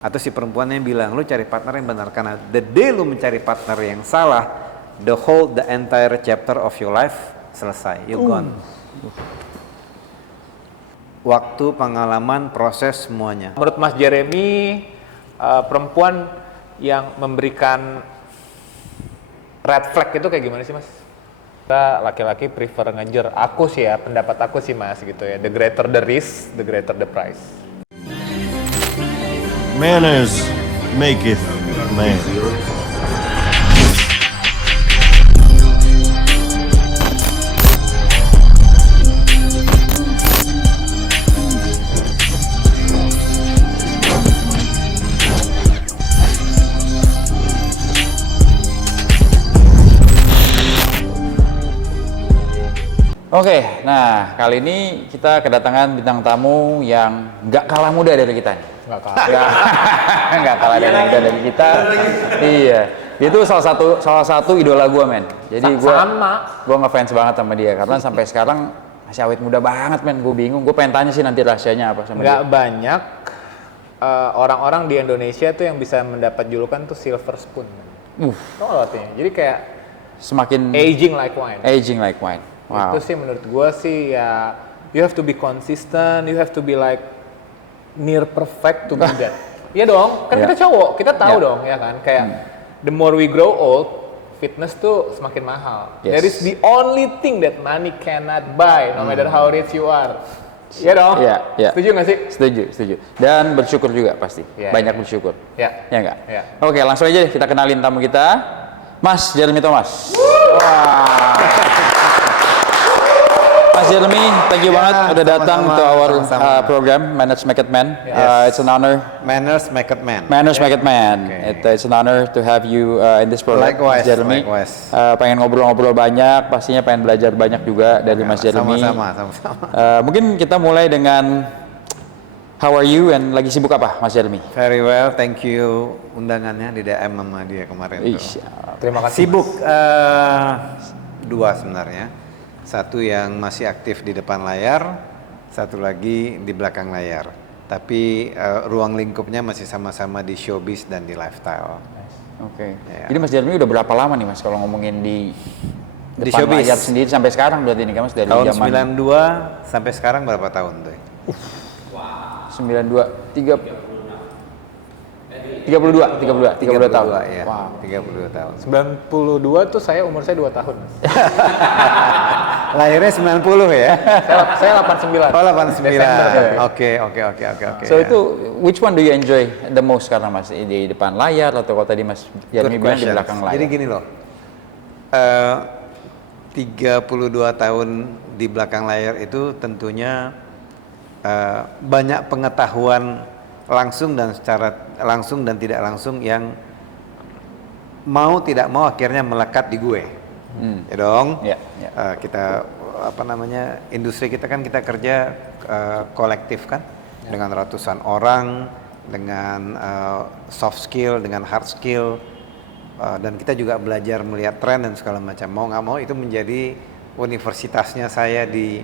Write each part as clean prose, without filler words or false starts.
Atau si perempuannya bilang, lu cari partner yang benar. Karena the day lu mencari partner yang salah, the entire chapter of your life selesai, you gone. Waktu, pengalaman, proses, semuanya. Menurut Mas Jeremy, perempuan yang memberikan red flag itu kayak gimana sih, Mas? Kita laki-laki prefer ngejar. Aku sih ya, pendapat aku sih, Mas, gitu ya. The greater the risk, the greater the price. Manners maketh man. Oke, nah kali ini kita kedatangan bintang tamu yang nggak kalah muda dari kita nih. Nggak kalah. Nggak kalah dari kita. Iya, itu salah satu idola gue, men. Jadi gue ngefans banget sama dia karena sampai sekarang masih awet muda banget, men. Gue bingung, gue pengen tanya sih nanti rahasianya apa sama dia. Nggak banyak orang-orang di Indonesia tuh yang bisa mendapat julukan tuh silver spoon. Tau gak artinya? Jadi kayak Semakin aging like wine. aging like wine. Wow. Itu sih menurut gue sih ya, you have to be consistent, you have to be like near perfect to be that. Iya dong, kan Yeah. kita cowok, kita tahu Yeah. dong ya kan, kayak the more we grow old, fitness tuh semakin mahal. Yes. That is the only thing that money cannot buy, no matter how rich you are. Iya dong? Iya, iya. Setuju nggak sih? Setuju. Dan bersyukur juga pasti. Iya, Banyak iya. bersyukur. Ya. Ya enggak? Iya. Oke, langsung aja deh kita kenalin tamu kita. Mas Jeremy Thomas. Wah. Mas Jeremy, thank you banget udah datang to our program Manners Make It Man. Yes. It's an honor. Manners make it man. Manners Make It Man. Okay. It's an honor to have you in this program, Likewise, Mas Jeremy. likewise. Pengen ngobrol-ngobrol banyak, pastinya pengen belajar banyak juga dari Mas Jeremy. Sama-sama. Mungkin kita mulai dengan how are you and lagi sibuk apa, Mas Jeremy? Very well, thank you undangannya di DM sama dia kemarin tuh. Terima kasih. Sibuk dua sebenarnya. Satu yang masih aktif di depan layar, satu lagi di belakang layar. Tapi ruang lingkupnya masih sama-sama di showbiz dan di lifestyle. Oke. Ya. Jadi Mas Jeremy udah berapa lama nih Mas kalau ngomongin di depan showbiz? layar sendiri sampai sekarang berarti ini kan Mas dari Tahun zaman 92 sampai sekarang berapa tahun tuh? 92 32 tahun. Ya. Wow. 32 tahun. 92 tuh umur saya 2 tahun. Mas. Lahirnya 90 ya? saya 89. Oh, 89. Desember. Oke. So ya. itu which one do you enjoy the most karena Mas di depan layar atau kalau tadi Mas Jeremy Good bilang di question. belakang layar? Jadi gini loh, 32 tahun di belakang layar itu tentunya banyak pengetahuan langsung dan secara langsung dan tidak langsung yang mau tidak mau akhirnya melekat di gue. Ya dong. Ya. Kita industri kita kan kita kerja kolektif kan dengan ratusan orang, dengan soft skill, dengan hard skill, dan kita juga belajar melihat tren dan segala macam. Mau nggak mau itu menjadi universitasnya saya di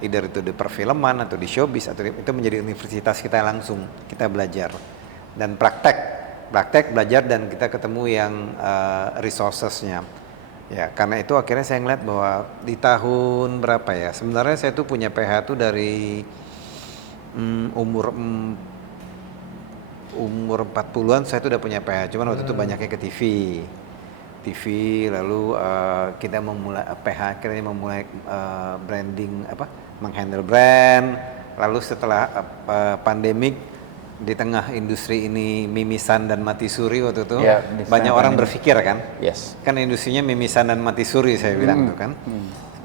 either itu di perfilman atau di showbiz atau itu menjadi universitas kita langsung kita belajar dan praktek belajar dan kita ketemu yang resourcesnya. Ya, karena itu akhirnya saya ngeliat bahwa di tahun berapa ya, sebenarnya saya tuh punya PH tuh dari umur 40-an saya tuh udah punya PH, cuman waktu itu banyaknya ke TV lalu kita memulai PH akhirnya memulai branding menghandle brand, lalu setelah pandemik di tengah industri ini mimisan dan mati suri waktu itu banyak orang berpikir kan, kan industrinya mimisan dan mati suri saya bilang tuh kan,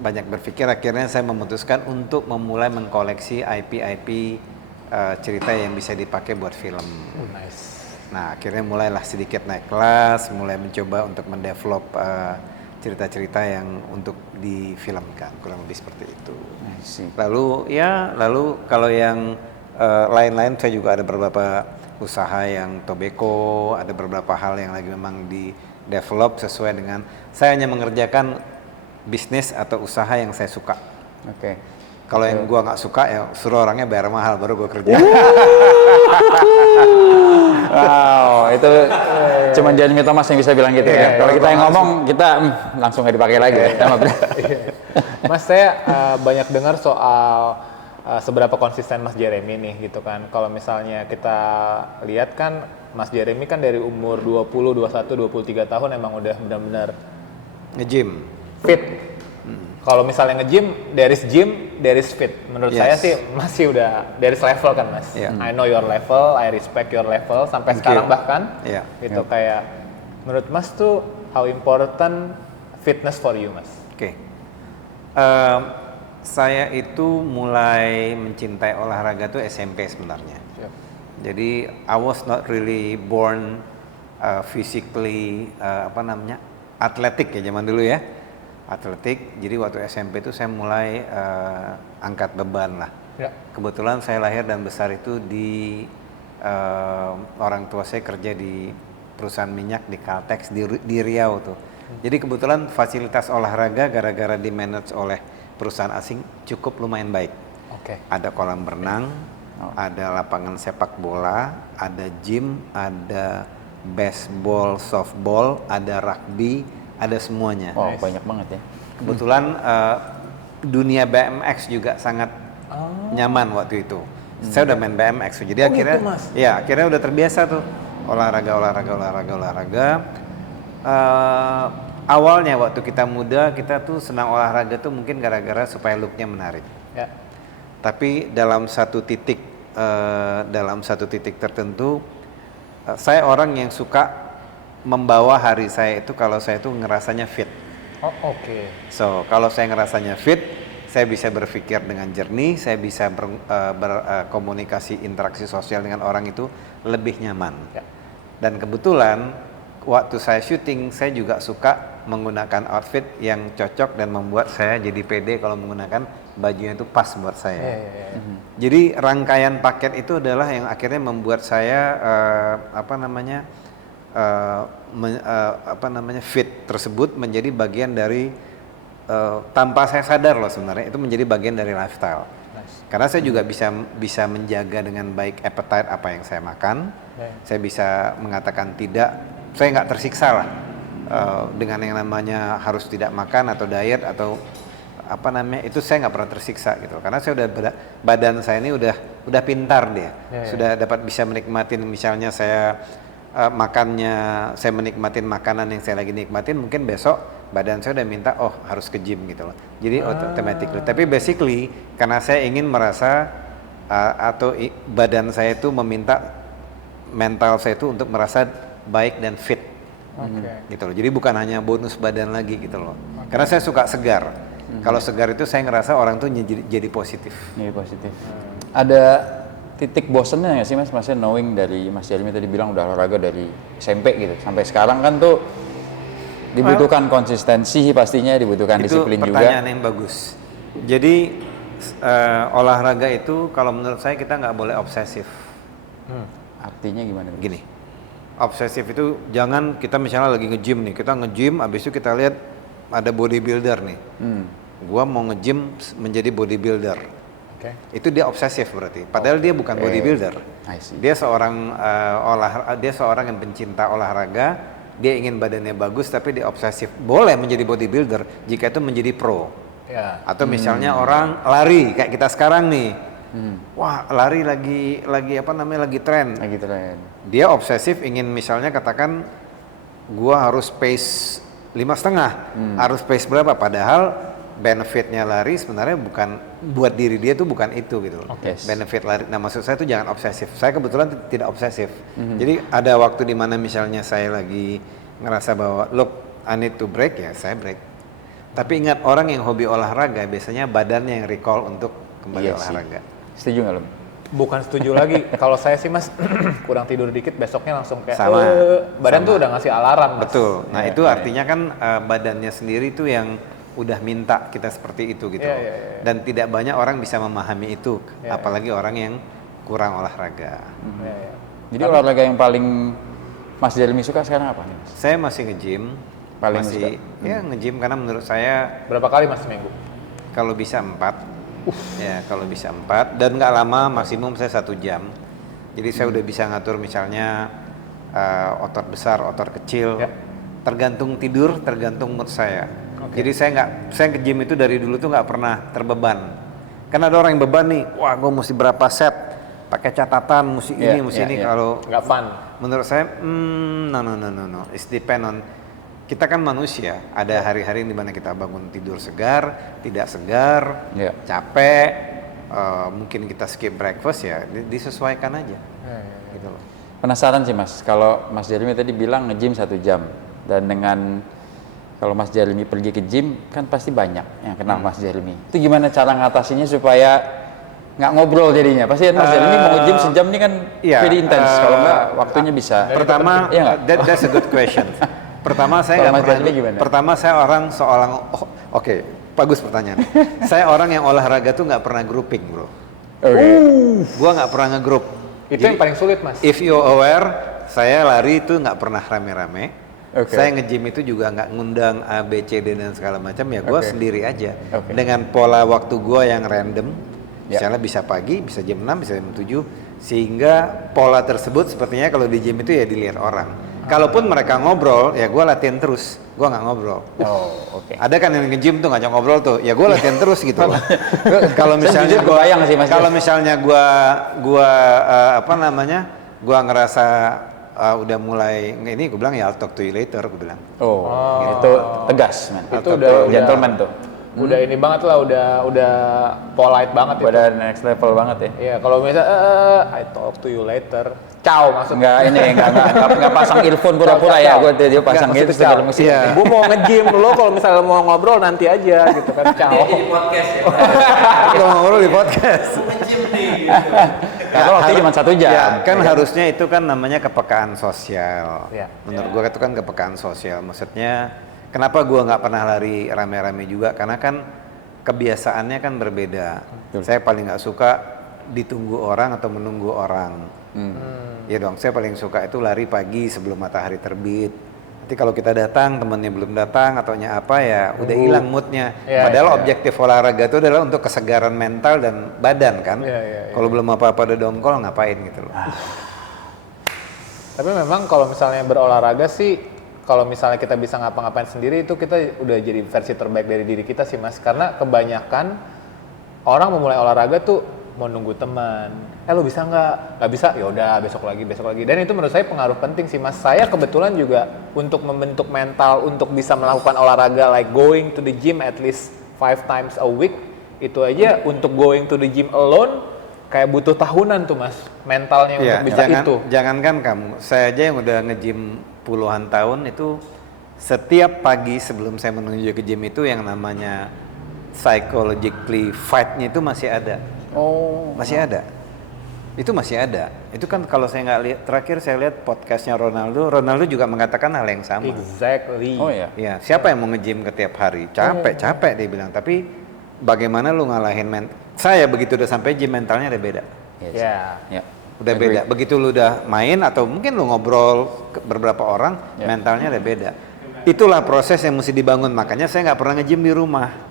banyak berpikir akhirnya saya memutuskan untuk memulai mengkoleksi IP cerita yang bisa dipakai buat film. Nice. Nah akhirnya mulailah sedikit naik kelas, mulai mencoba untuk mendevelop cerita-cerita yang untuk difilmkan, kurang lebih seperti itu. Lalu kalau yang lain-lain saya juga ada beberapa usaha yang tobacco, ada beberapa hal yang lagi memang di develop sesuai dengan saya hanya mengerjakan bisnis atau usaha yang saya suka. Oke. Kalau yang gua nggak suka ya suruh orangnya bayar mahal baru gua kerja. Wow, itu cuma Jeremy Thomas yang bisa bilang gitu ya. Kalau kita yang ngomong, kita langsung nggak dipakai lagi ya. Mas, saya banyak dengar soal seberapa konsisten Mas Jeremy nih gitu kan. Kalau misalnya kita lihat kan Mas Jeremy kan dari umur 20, 21, 23 tahun emang udah benar-benar Nge-gym. fit. Kalau misalnya nge-gym, there is fit. Menurut Yes. saya sih masih udah there is level kan Mas. Yeah. I know your level, I respect your level sampai Thank sekarang you. bahkan. Yeah. Gitu kayak menurut Mas tuh how important fitness for you Mas? Oke. Saya itu mulai mencintai olahraga tuh SMP sebenarnya. Siap. Jadi I was not really born physically atletik ya zaman dulu ya. Atletik. Jadi waktu SMP itu saya mulai angkat beban lah. Ya. Kebetulan saya lahir dan besar itu di orang tua saya kerja di perusahaan minyak di Caltex di Riau tuh. Jadi kebetulan fasilitas olahraga gara-gara di manage oleh perusahaan asing cukup lumayan baik. Oke. Ada kolam berenang, ada lapangan sepak bola, ada gym, ada baseball, softball, ada rugby, ada semuanya. Oh, banyak banget ya. Kebetulan dunia BMX juga sangat nyaman waktu itu. Saya udah main BMX, jadi akhirnya, gitu, Mas? ya akhirnya udah terbiasa tuh olahraga. Awalnya waktu kita muda kita tuh senang olahraga tuh mungkin gara-gara supaya looknya menarik. Ya. Tapi dalam satu titik tertentu, saya orang yang suka membawa hari saya itu kalau saya itu ngerasanya fit. Oh, oke. So, kalau saya ngerasanya fit, saya bisa berpikir dengan jernih, saya bisa berkomunikasi, interaksi sosial dengan orang itu lebih nyaman. Ya. Dan kebetulan, waktu saya syuting, saya juga suka menggunakan outfit yang cocok dan membuat saya jadi pede kalau menggunakan bajunya itu pas buat saya. Ya. Jadi rangkaian paket itu adalah yang akhirnya membuat saya fit tersebut menjadi bagian dari tanpa saya sadar loh sebenarnya itu menjadi bagian dari lifestyle. Nice. Karena saya juga bisa menjaga dengan baik appetite apa yang saya makan. Saya bisa mengatakan tidak, saya nggak tersiksa lah dengan yang namanya harus tidak makan atau diet atau itu saya nggak pernah tersiksa gitu. Karena saya badan saya ini udah pintar dia, sudah dapat bisa menikmatin misalnya saya saya menikmatin makanan yang saya lagi nikmatin, mungkin besok badan saya udah minta harus ke gym gitu loh. Jadi automatically. Tapi basically karena saya ingin merasa badan saya itu meminta mental saya itu untuk merasa baik dan fit. Gitu loh. Jadi bukan hanya bonus badan lagi gitu loh. Karena saya suka segar. Kalau segar itu saya ngerasa orang tuh jadi positif. Jadi positif. Ada titik bosennya nggak sih Mas? Maksudnya knowing dari Mas Jeremy tadi bilang udah olahraga dari SMP gitu sampai sekarang kan tuh dibutuhkan konsistensi pastinya, dibutuhkan disiplin juga. Itu pertanyaan yang bagus. Jadi olahraga itu kalau menurut saya kita nggak boleh obsesif. Artinya gimana? Gini, obsesif itu jangan kita misalnya lagi nge-gym nih, kita nge-gym abis itu kita lihat ada bodybuilder nih. Gua mau nge-gym menjadi bodybuilder. Oke. Itu dia obsesif berarti. Padahal dia bukan bodybuilder. Dia seorang yang pencinta olahraga, dia ingin badannya bagus tapi dia obsesif. Boleh menjadi bodybuilder jika itu menjadi pro. Ya. Atau misalnya orang lari kayak kita sekarang nih. Wah, lari lagi tren. Lagi tren. Dia obsesif ingin misalnya katakan gua harus pace 5,5, harus pace berapa, padahal benefitnya lari sebenarnya bukan buat diri dia tuh bukan itu gitu loh. Okay. Benefit lari. Nah maksud saya tuh jangan obsesif. Saya kebetulan tidak obsesif. Jadi ada waktu di mana misalnya saya lagi ngerasa bahwa look I need to break, ya saya break. Tapi ingat orang yang hobi olahraga biasanya badannya yang recall untuk kembali olahraga. Setuju nggak lo? Bukan setuju lagi. Kalau saya sih Mas kurang tidur dikit besoknya langsung kayak Sama. badan tuh udah ngasih alarm Mas. Betul. Nah itu artinya kan badannya sendiri tuh yang udah minta kita seperti itu gitu. Dan tidak banyak orang bisa memahami itu, apalagi orang yang kurang olahraga. Jadi olahraga yang paling Mas Jeremy suka sekarang apa nih Mas? Saya masih nge-gym. Paling nge-gym karena menurut saya Berapa kali Mas seminggu? kalau bisa 4. Ya kalau bisa 4 dan nggak lama, maksimum saya 1 jam. Jadi saya udah bisa ngatur misalnya otot besar, otot kecil, tergantung tidur, tergantung mood saya. Jadi saya ke gym itu dari dulu tuh nggak pernah terbeban. Kan ada orang yang beban nih, wah gue mesti berapa set, pakai catatan, mesti ini, mesti ini. Kalau nggak fun. menurut saya, no. It's depend on, kita kan manusia, ada hari-hari di mana kita bangun tidur segar, tidak segar, capek, mungkin kita skip breakfast ya, disesuaikan aja. Gitu loh. Penasaran sih Mas, kalau Mas Jeremy tadi bilang nge-gym 1 jam, dan dengan kalau Mas Jeremy pergi ke gym kan pasti banyak yang kenal Mas Jeremy. Itu gimana cara ngatasinya supaya nggak ngobrol jadinya? Pasti Mas Jeremy mau nge-gym sejam ini kan pretty intense, kalau nggak waktunya bisa. Pertama, that's a good question. Pertama saya nggak pernah. Pertama saya orang seorang, oke, bagus pertanyaan. Saya orang yang olahraga tuh nggak pernah grouping, bro. Gua nggak pernah ngegroup. Itu yang paling sulit, Mas. If you aware, saya lari itu nggak pernah rame-rame. Saya nge-gym itu juga nggak ngundang A, B, C, D dan segala macam, ya gue sendiri aja. Dengan pola waktu gue yang random, misalnya bisa pagi, bisa jam 6, bisa jam 7, sehingga pola tersebut sepertinya kalau di gym itu ya dilihat orang. Kalaupun mereka ngobrol, ya gue latihan terus, gue nggak ngobrol. Ada kan yang nge-gym tuh ngajak ngobrol tuh, ya gue latihan terus gitu loh. Kalau misalnya gue ngerasa udah mulai ini, gue bilang ya I'll talk to you later, gue bilang. Itu tegas, man. Itu udah gentleman tuh. Udah ini banget lah, udah polite banget. Udah next level banget ya. Iya, kalau misalnya I talk to you later, ciao maksudnya. Enggak pasang earphone pura-pura ya, gue dia pasang gitu segala musik. Gue mau nge-gym dulu, kalau misalnya mau ngobrol nanti aja gitu kan, ciao. Di podcast ya. Kalau ngobrol di podcast. Nge-gym nih gitu. Karena waktu cuma 1 jam. Ya, kan harusnya itu kan namanya kepekaan sosial. Ya. Menurut gue itu kan kepekaan sosial. Maksudnya kenapa gue nggak pernah lari rame-rame juga? Karena kan kebiasaannya kan berbeda. Saya paling nggak suka ditunggu orang atau menunggu orang. Ya dong, saya paling suka itu lari pagi sebelum matahari terbit. Nanti kalau kita datang, temennya belum datang ataunya apa ya, udah hilang moodnya. Padahal objektif olahraga itu adalah untuk kesegaran mental dan badan kan. Kalau belum apa-apa udah dongkol, ngapain gitu loh. Tapi memang kalau misalnya berolahraga sih, kalau misalnya kita bisa ngapa-ngapain sendiri, itu kita udah jadi versi terbaik dari diri kita sih Mas. Karena kebanyakan orang memulai olahraga tuh mau nunggu teman. Lo bisa nggak bisa, ya udah besok lagi. Dan itu menurut saya pengaruh penting sih Mas. Saya kebetulan juga untuk membentuk mental untuk bisa melakukan olahraga, like going to the gym at least 5 times a week, itu aja untuk going to the gym alone kayak butuh tahunan tuh Mas, mentalnya untuk bisa itu. Jangankan kamu, saya aja yang udah nge-gym puluhan tahun itu, setiap pagi sebelum saya menuju ke gym itu yang namanya psychologically fight-nya itu masih ada. Masih ada. Itu masih ada. Itu kan kalau saya nggak lihat, terakhir saya lihat podcastnya Ronaldo juga mengatakan hal yang sama. Exactly. Ya, siapa yang mau nge-gym ke tiap hari? Capek dia bilang. Tapi bagaimana lu ngalahin saya begitu udah sampai gym, mentalnya udah beda. Udah beda. Begitu lu udah main atau mungkin lu ngobrol beberapa orang, mentalnya udah beda. Itulah proses yang mesti dibangun. Makanya saya nggak pernah nge-gym di rumah.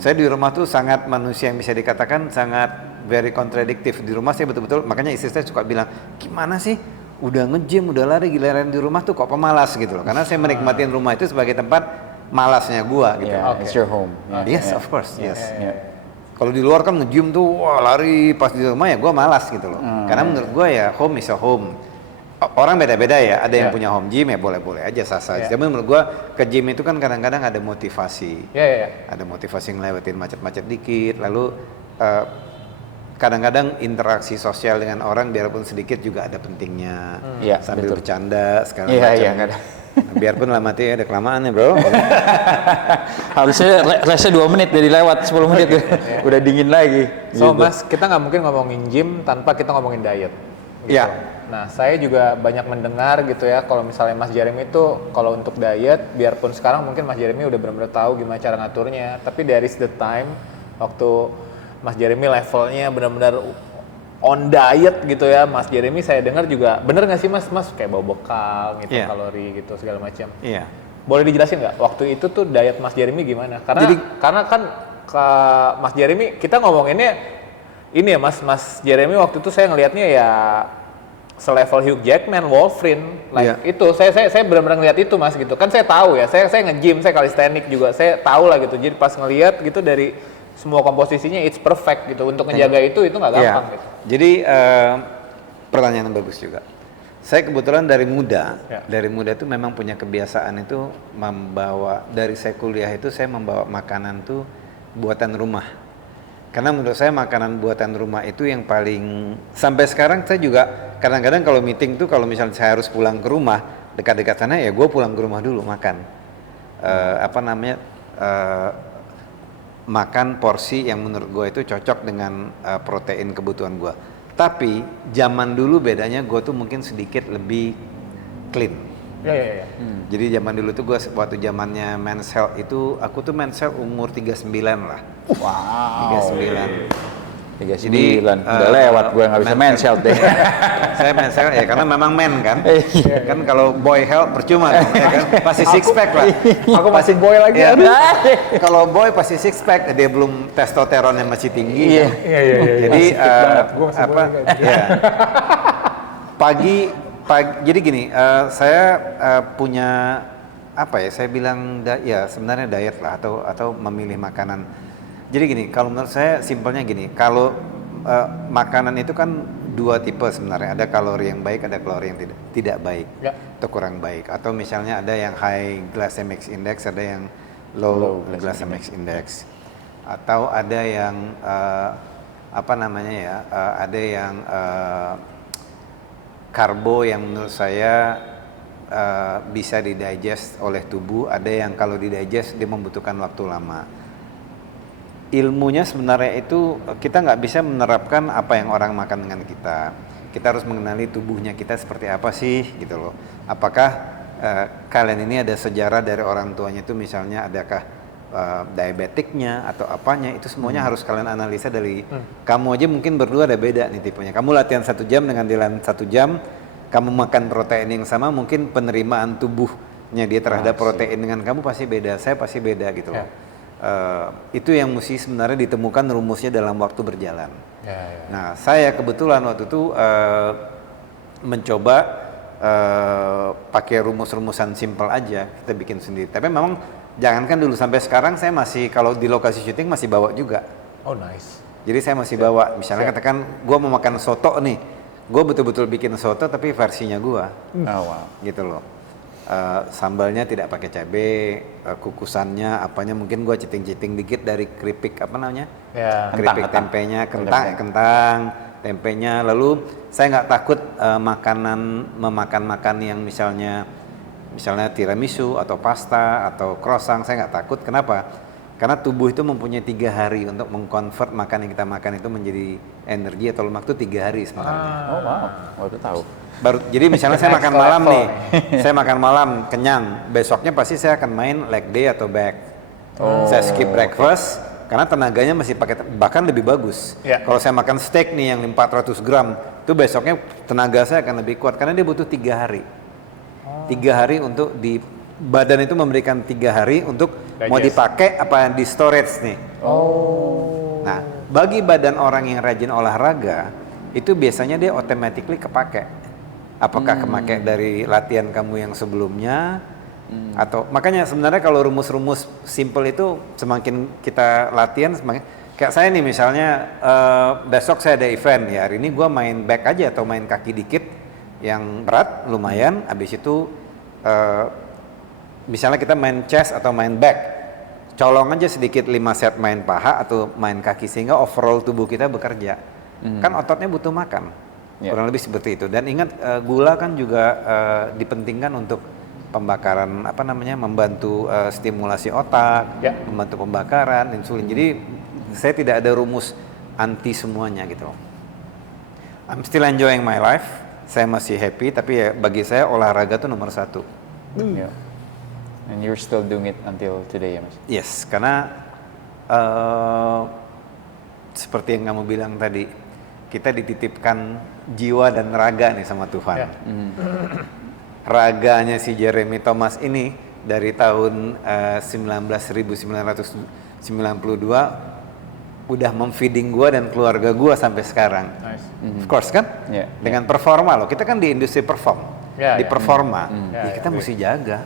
Saya di rumah tuh sangat manusia yang bisa dikatakan sangat very kontradiktif. Di rumah saya betul-betul, makanya istri saya suka bilang, gimana sih udah nge-gym, udah lari, giliran di rumah tuh kok pemalas gitu loh. Karena saya menikmatin rumah itu sebagai tempat malasnya gua gitu. It's your home. Yes, of course. Kalau di luar kan nge-gym tuh wah lari, pas di rumah ya gua malas gitu loh. Karena menurut gua ya home is a home. Orang beda-beda ya, ada yang punya home gym ya boleh-boleh aja, sah-sah aja. Tapi menurut gua ke gym itu kan kadang-kadang ada motivasi. Ada motivasi ngelewatin macet-macet dikit, lalu kadang-kadang interaksi sosial dengan orang biarpun sedikit juga ada pentingnya. Sambil bercanda segala macam. Biarpun lah mati ada kelamaan ya bro. Harusnya rest-nya 2 menit, jadi lewat 10 menit udah dingin lagi. So Mas, kita nggak mungkin ngomongin gym tanpa kita ngomongin diet. Gitu. Nah, saya juga banyak mendengar gitu ya, kalau misalnya Mas Jeremy itu kalau untuk diet, biarpun sekarang mungkin Mas Jeremy udah benar-benar tahu gimana cara ngaturnya, tapi there is the time waktu Mas Jeremy levelnya benar-benar on diet gitu ya, Mas Jeremy saya dengar juga, bener nggak sih Mas kayak bawa bekal gitu, kalori gitu segala macam. Boleh dijelasin nggak waktu itu tuh diet Mas Jeremy gimana? Karena kan Mas Jeremy kita ngomonginnya ini ya Mas Jeremy waktu itu saya ngelihatnya ya selevel Hugh Jackman, Wolverine, like itu saya benar-benar ngelihat itu Mas gitu. Kan saya tahu ya, saya nge-gym, saya calisthenics juga, saya tahu lah gitu. Jadi pas ngelihat gitu dari semua komposisinya it's perfect gitu. Untuk ngejaga itu nggak gampang gitu. Jadi pertanyaan yang bagus juga. Saya kebetulan dari muda itu memang punya kebiasaan itu membawa, dari saya kuliah itu saya membawa makanan tuh buatan rumah. Karena menurut saya makanan buatan rumah itu yang paling, sampai sekarang saya juga kadang-kadang kalau meeting tuh kalau misalnya saya harus pulang ke rumah dekat-dekat sana ya gue pulang ke rumah dulu makan. Makan porsi yang menurut gue itu cocok dengan protein kebutuhan gue. Tapi zaman dulu bedanya gue tuh mungkin sedikit lebih clean. Iya. Jadi zaman dulu tuh gue waktu zamannya Men's Health itu aku tuh Men's Health umur 39 lah. Wow. 39. 39. Udah lewat, gue nggak bisa Men's Health deh. Saya Men's Health ya karena memang men kan. Kan kalau boy health percuma dong, ya kan. Pasti six pack lah. Aku masih boy lagi. Ya, kalau boy pasti six pack, dia belum testosteronnya masih tinggi. Iya. Jadi pagi jadi gini, saya punya saya bilang sebenarnya diet lah atau memilih makanan. Jadi gini, kalau menurut saya simpelnya gini, kalau makanan itu kan dua tipe sebenarnya, ada kalori yang baik, ada kalori yang tidak baik atau kurang baik, atau misalnya ada yang high glycemic index, ada yang low glycemic index, atau ada yang ada yang karbo yang menurut saya bisa didigest oleh tubuh, ada yang kalau didigest dia membutuhkan waktu lama. Ilmunya sebenarnya itu kita nggak bisa menerapkan apa yang orang makan dengan kita. Kita harus mengenali tubuhnya kita seperti apa sih gitu loh. Apakah kalian ini ada sejarah dari orang tuanya itu misalnya adakah diabetiknya atau apanya, itu semuanya harus kalian analisa dari kamu aja mungkin berdua ada beda nih tipenya. Kamu latihan 1 jam dengan dia 1 jam, kamu makan protein yang sama, mungkin penerimaan tubuhnya dia terhadap protein dengan kamu pasti beda, saya pasti beda gitu loh. Itu yang mesti sebenarnya ditemukan rumusnya dalam waktu berjalan. Nah, saya kebetulan waktu itu mencoba pakai rumus-rumusan simple aja, kita bikin sendiri. Tapi memang jangankan dulu, sampai sekarang saya masih kalau di lokasi syuting masih bawa juga. Oh nice. Jadi saya masih bawa, misalnya katakan gue mau makan soto nih, gue betul-betul bikin soto tapi versinya gue. Gitu loh. Sambalnya tidak pakai cabai, kukusannya apanya mungkin gue citing-citing dikit dari keripik keripik tempenya, kentang tempenya. Lalu saya nggak takut memakan yang misalnya tiramisu atau pasta atau croissant, saya nggak takut. Kenapa? Karena tubuh itu mempunyai 3 hari untuk mengkonvert makan yang kita makan itu menjadi energi atau lemak itu 3 hari sebenarnya. Oh wow, baru tahu. Jadi misalnya saya makan malam nih, saya makan malam kenyang, besoknya pasti saya akan main leg day atau back. Saya skip breakfast karena tenaganya masih pakai, bahkan lebih bagus. Kalau saya makan steak nih yang 400 gram, itu besoknya tenaga saya akan lebih kuat karena dia butuh 3 hari. 3 hari untuk di badan itu memberikan 3 hari untuk mau dipakai apa di storage nih. Nah, bagi badan orang yang rajin olahraga itu biasanya dia automatically kepake. Apakah kepake dari latihan kamu yang sebelumnya atau makanya sebenarnya kalau rumus-rumus simple itu semakin kita latihan semakin, kayak saya nih misalnya besok saya ada event ya, hari ini gue main back aja atau main kaki dikit yang berat lumayan, habis itu misalnya kita main chest atau main back, colong aja sedikit 5 set main paha atau main kaki sehingga overall tubuh kita bekerja. Kan ototnya butuh makan. Kurang lebih seperti itu. Dan ingat gula kan juga dipentingkan untuk pembakaran membantu stimulasi otak, membantu pembakaran insulin. Jadi saya tidak ada rumus anti semuanya gitu. I'm still enjoying my life. Saya masih happy, tapi ya bagi saya olahraga itu nomor 1. And you're still doing it until today ya Mas? Yes, karena seperti yang kamu bilang tadi, kita dititipkan jiwa dan raga nih sama Tuhan. Raganya si Jeremy Thomas ini dari tahun 1992 udah memfeeding gue dan keluarga gue sampai sekarang. Nice. Of course kan? Iya. Dengan performa loh. Kita kan di industri perform, Iya, di iya. performa. Iya, Kita iya. mesti jaga.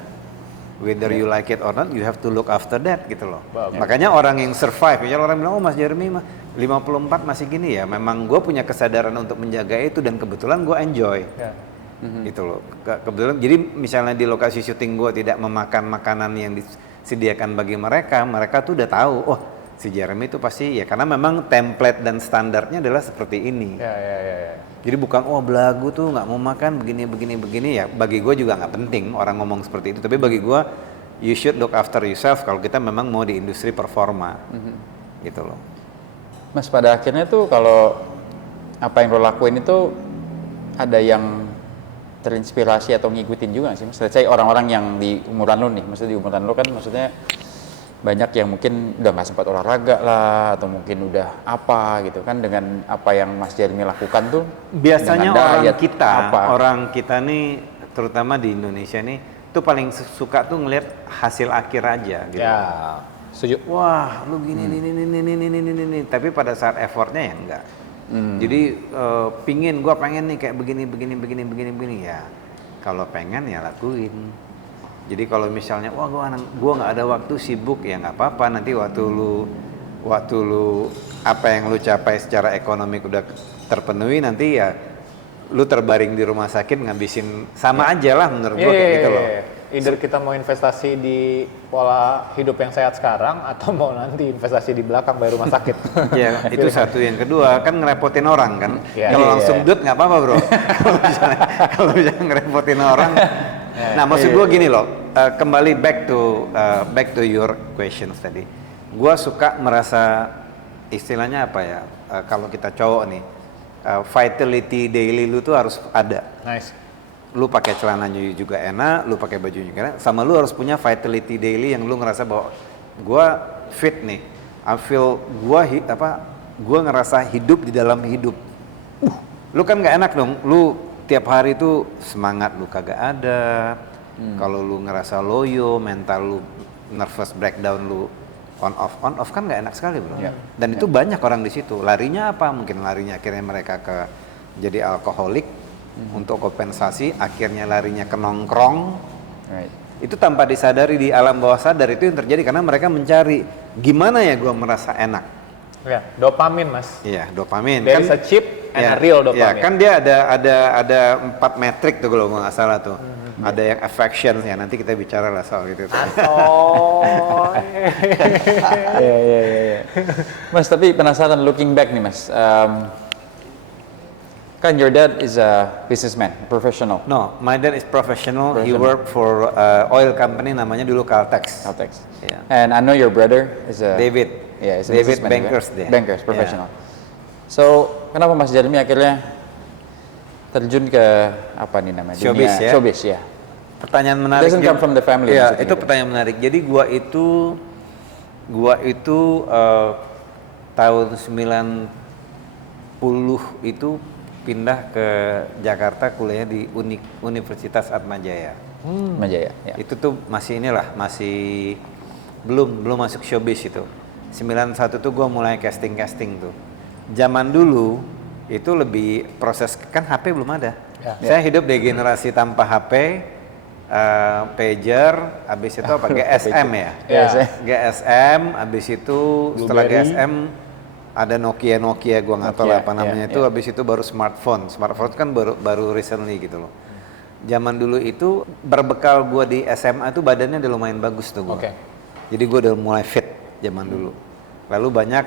Whether you like it or not, you have to look after that gitu loh. Bagus. Makanya orang yang survive, ya orang bilang, oh Mas Jeremy mah 54 masih gini ya. Memang gue punya kesadaran untuk menjaga itu dan kebetulan gue enjoy. Ya. Gitu loh. Kebetulan, jadi misalnya di lokasi syuting gue tidak memakan makanan yang disediakan bagi mereka, mereka tuh udah tahu, oh si Jeremy itu pasti ya, karena memang template dan standarnya adalah seperti ini. Ya. Jadi bukan, oh belagu tuh nggak mau makan begini ya. Bagi gue juga nggak penting orang ngomong seperti itu. Tapi bagi gue, you should look after yourself kalau kita memang mau di industri performa, gitu loh. Mas, pada akhirnya tuh kalau apa yang lo lakuin itu ada yang terinspirasi atau ngikutin juga nggak sih Mas? Let's say orang-orang yang di umuran lo nih, maksudnya di umuran lo kan maksudnya banyak yang mungkin udah nggak sempat olahraga lah, atau mungkin udah apa gitu kan, dengan apa yang Mas Jeremy lakukan tuh. Biasanya dengan diet, orang kita nih, terutama di Indonesia nih, tuh paling suka tuh ngelihat hasil akhir aja gitu. Ya. Setuju. Wah, lu gini, ini. Tapi pada saat effortnya ya enggak. Jadi gua pengen nih kayak begini ya. Kalau pengen ya lakuin. Jadi kalau misalnya, wah gua nggak ada waktu, sibuk, ya nggak apa-apa. Nanti waktu lu apa yang lu capai secara ekonomi udah terpenuhi, nanti ya lu terbaring di rumah sakit ngabisin sama aja lah menurut gua kayak gitu loh. Either kita mau investasi di pola hidup yang sehat sekarang atau mau nanti investasi di belakang bayar rumah sakit. Ya, itu satu. Yang kedua kan ngerepotin orang kan. Iya. Kalau Iya. langsung dut nggak apa-apa bro. Kalau bisa ngerepotin orang. Nah, maksud gue gini loh. Kembali back to your questions tadi. Gue suka merasa istilahnya apa ya? Kalau kita cowok nih, vitality daily lu tuh harus ada. Nice. Lu pakai celananya juga enak, lu pakai baju juga enak, sama lu harus punya vitality daily yang lu ngerasa bahwa gua fit nih. I feel gua ngerasa hidup di dalam hidup. Lu kan nggak enak dong, lu tiap hari tuh semangat lu kagak ada. Kalau lu ngerasa loyo, mental lu nervous breakdown, lu on off kan nggak enak sekali bro. Dan itu banyak orang di situ. Larinya apa? Mungkin larinya akhirnya mereka jadi alkoholik. Untuk kompensasi, akhirnya larinya ke nongkrong. Right. Itu tanpa disadari, di alam bawah sadar itu yang terjadi karena mereka mencari gimana ya gue merasa enak. Ya, dopamin mas. Iya, dopamin. There is a cheap and a real dopamin. Ya, kan dia ada 4 metrik tuh kalau nggak salah tuh. Ada yang affection ya, nanti kita bicara lah soal itu. Oh. Iya. Mas, tapi penasaran looking back nih Mas. Kan your dad is a businessman, professional. No, my dad is professional. He worked for oil company namanya dulu Caltex. Caltex. Yeah. And I know your brother is a David. Yeah, is a David businessman Bankers juga. dia. Bankers, professional. So, kenapa Mas Jeremy akhirnya terjun ke apa nih namanya? Showbiz ya? Showbiz ya. Pertanyaan menarik. Doesn't come from the family, Ya, maksudnya itu gitu. pertanyaan menarik. Jadi gua itu tahun 90 itu pindah ke Jakarta kuliah di Universitas Atmajaya. Majaya. Ya. Itu tuh masih belum masuk showbiz itu. 91 tuh gua mulai casting tuh. Zaman dulu itu lebih proses, kan HP belum ada. Ya. Saya hidup di generasi tanpa HP, pager, habis itu apa? GSM ya. Ya. GSM, habis itu setelah Blueberry. GSM ada Nokia, gua nggak tahu Nokia, apa namanya ya, itu. ya. Habis itu baru smartphone kan baru recently gitu loh. Zaman dulu itu berbekal gua di SMA itu badannya udah lumayan bagus tuh gua. Oke. Jadi gua udah mulai fit zaman dulu. Lalu banyak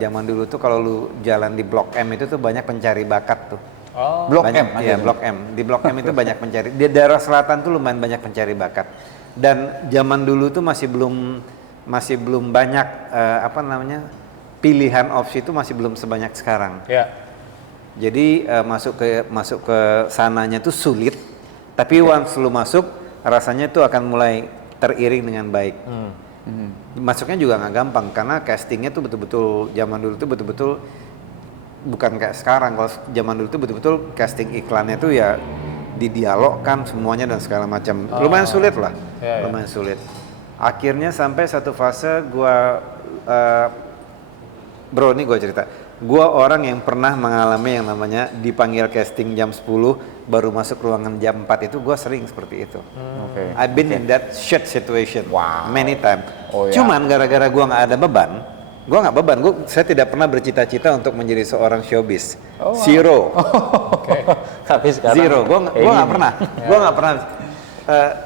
zaman dulu tuh kalau lu jalan di Blok M itu tuh banyak pencari bakat tuh. Oh. Blok Banyak, M aja iya, tuh. Blok M. Di Blok M itu banyak pencari. Di daerah selatan tuh lumayan banyak pencari bakat. Dan zaman dulu tuh masih belum banyak pilihan opsi itu masih belum sebanyak sekarang. Ya. Jadi masuk ke sananya tuh sulit. Tapi once lu masuk, rasanya tuh akan mulai teriring dengan baik. Masuknya juga nggak gampang karena castingnya tuh betul-betul zaman dulu tuh betul-betul bukan kayak sekarang. Kalau zaman dulu tuh betul-betul casting iklannya tuh ya didialogkan semuanya dan segala macam. Lumayan sulit lah, Ya, ya. lumayan sulit. Akhirnya sampai satu fase gua bro, ini gue cerita. Gue orang yang pernah mengalami yang namanya dipanggil casting jam 10, baru masuk ruangan jam 4 itu gue sering seperti itu. Oke. I've been in that shit situation Wow. many time. Oh, ya. Cuman gara-gara gue nggak ada beban, saya tidak pernah bercita-cita untuk menjadi seorang showbiz. Zero. Tapi sekarang Zero, gue kayak nggak gini. pernah,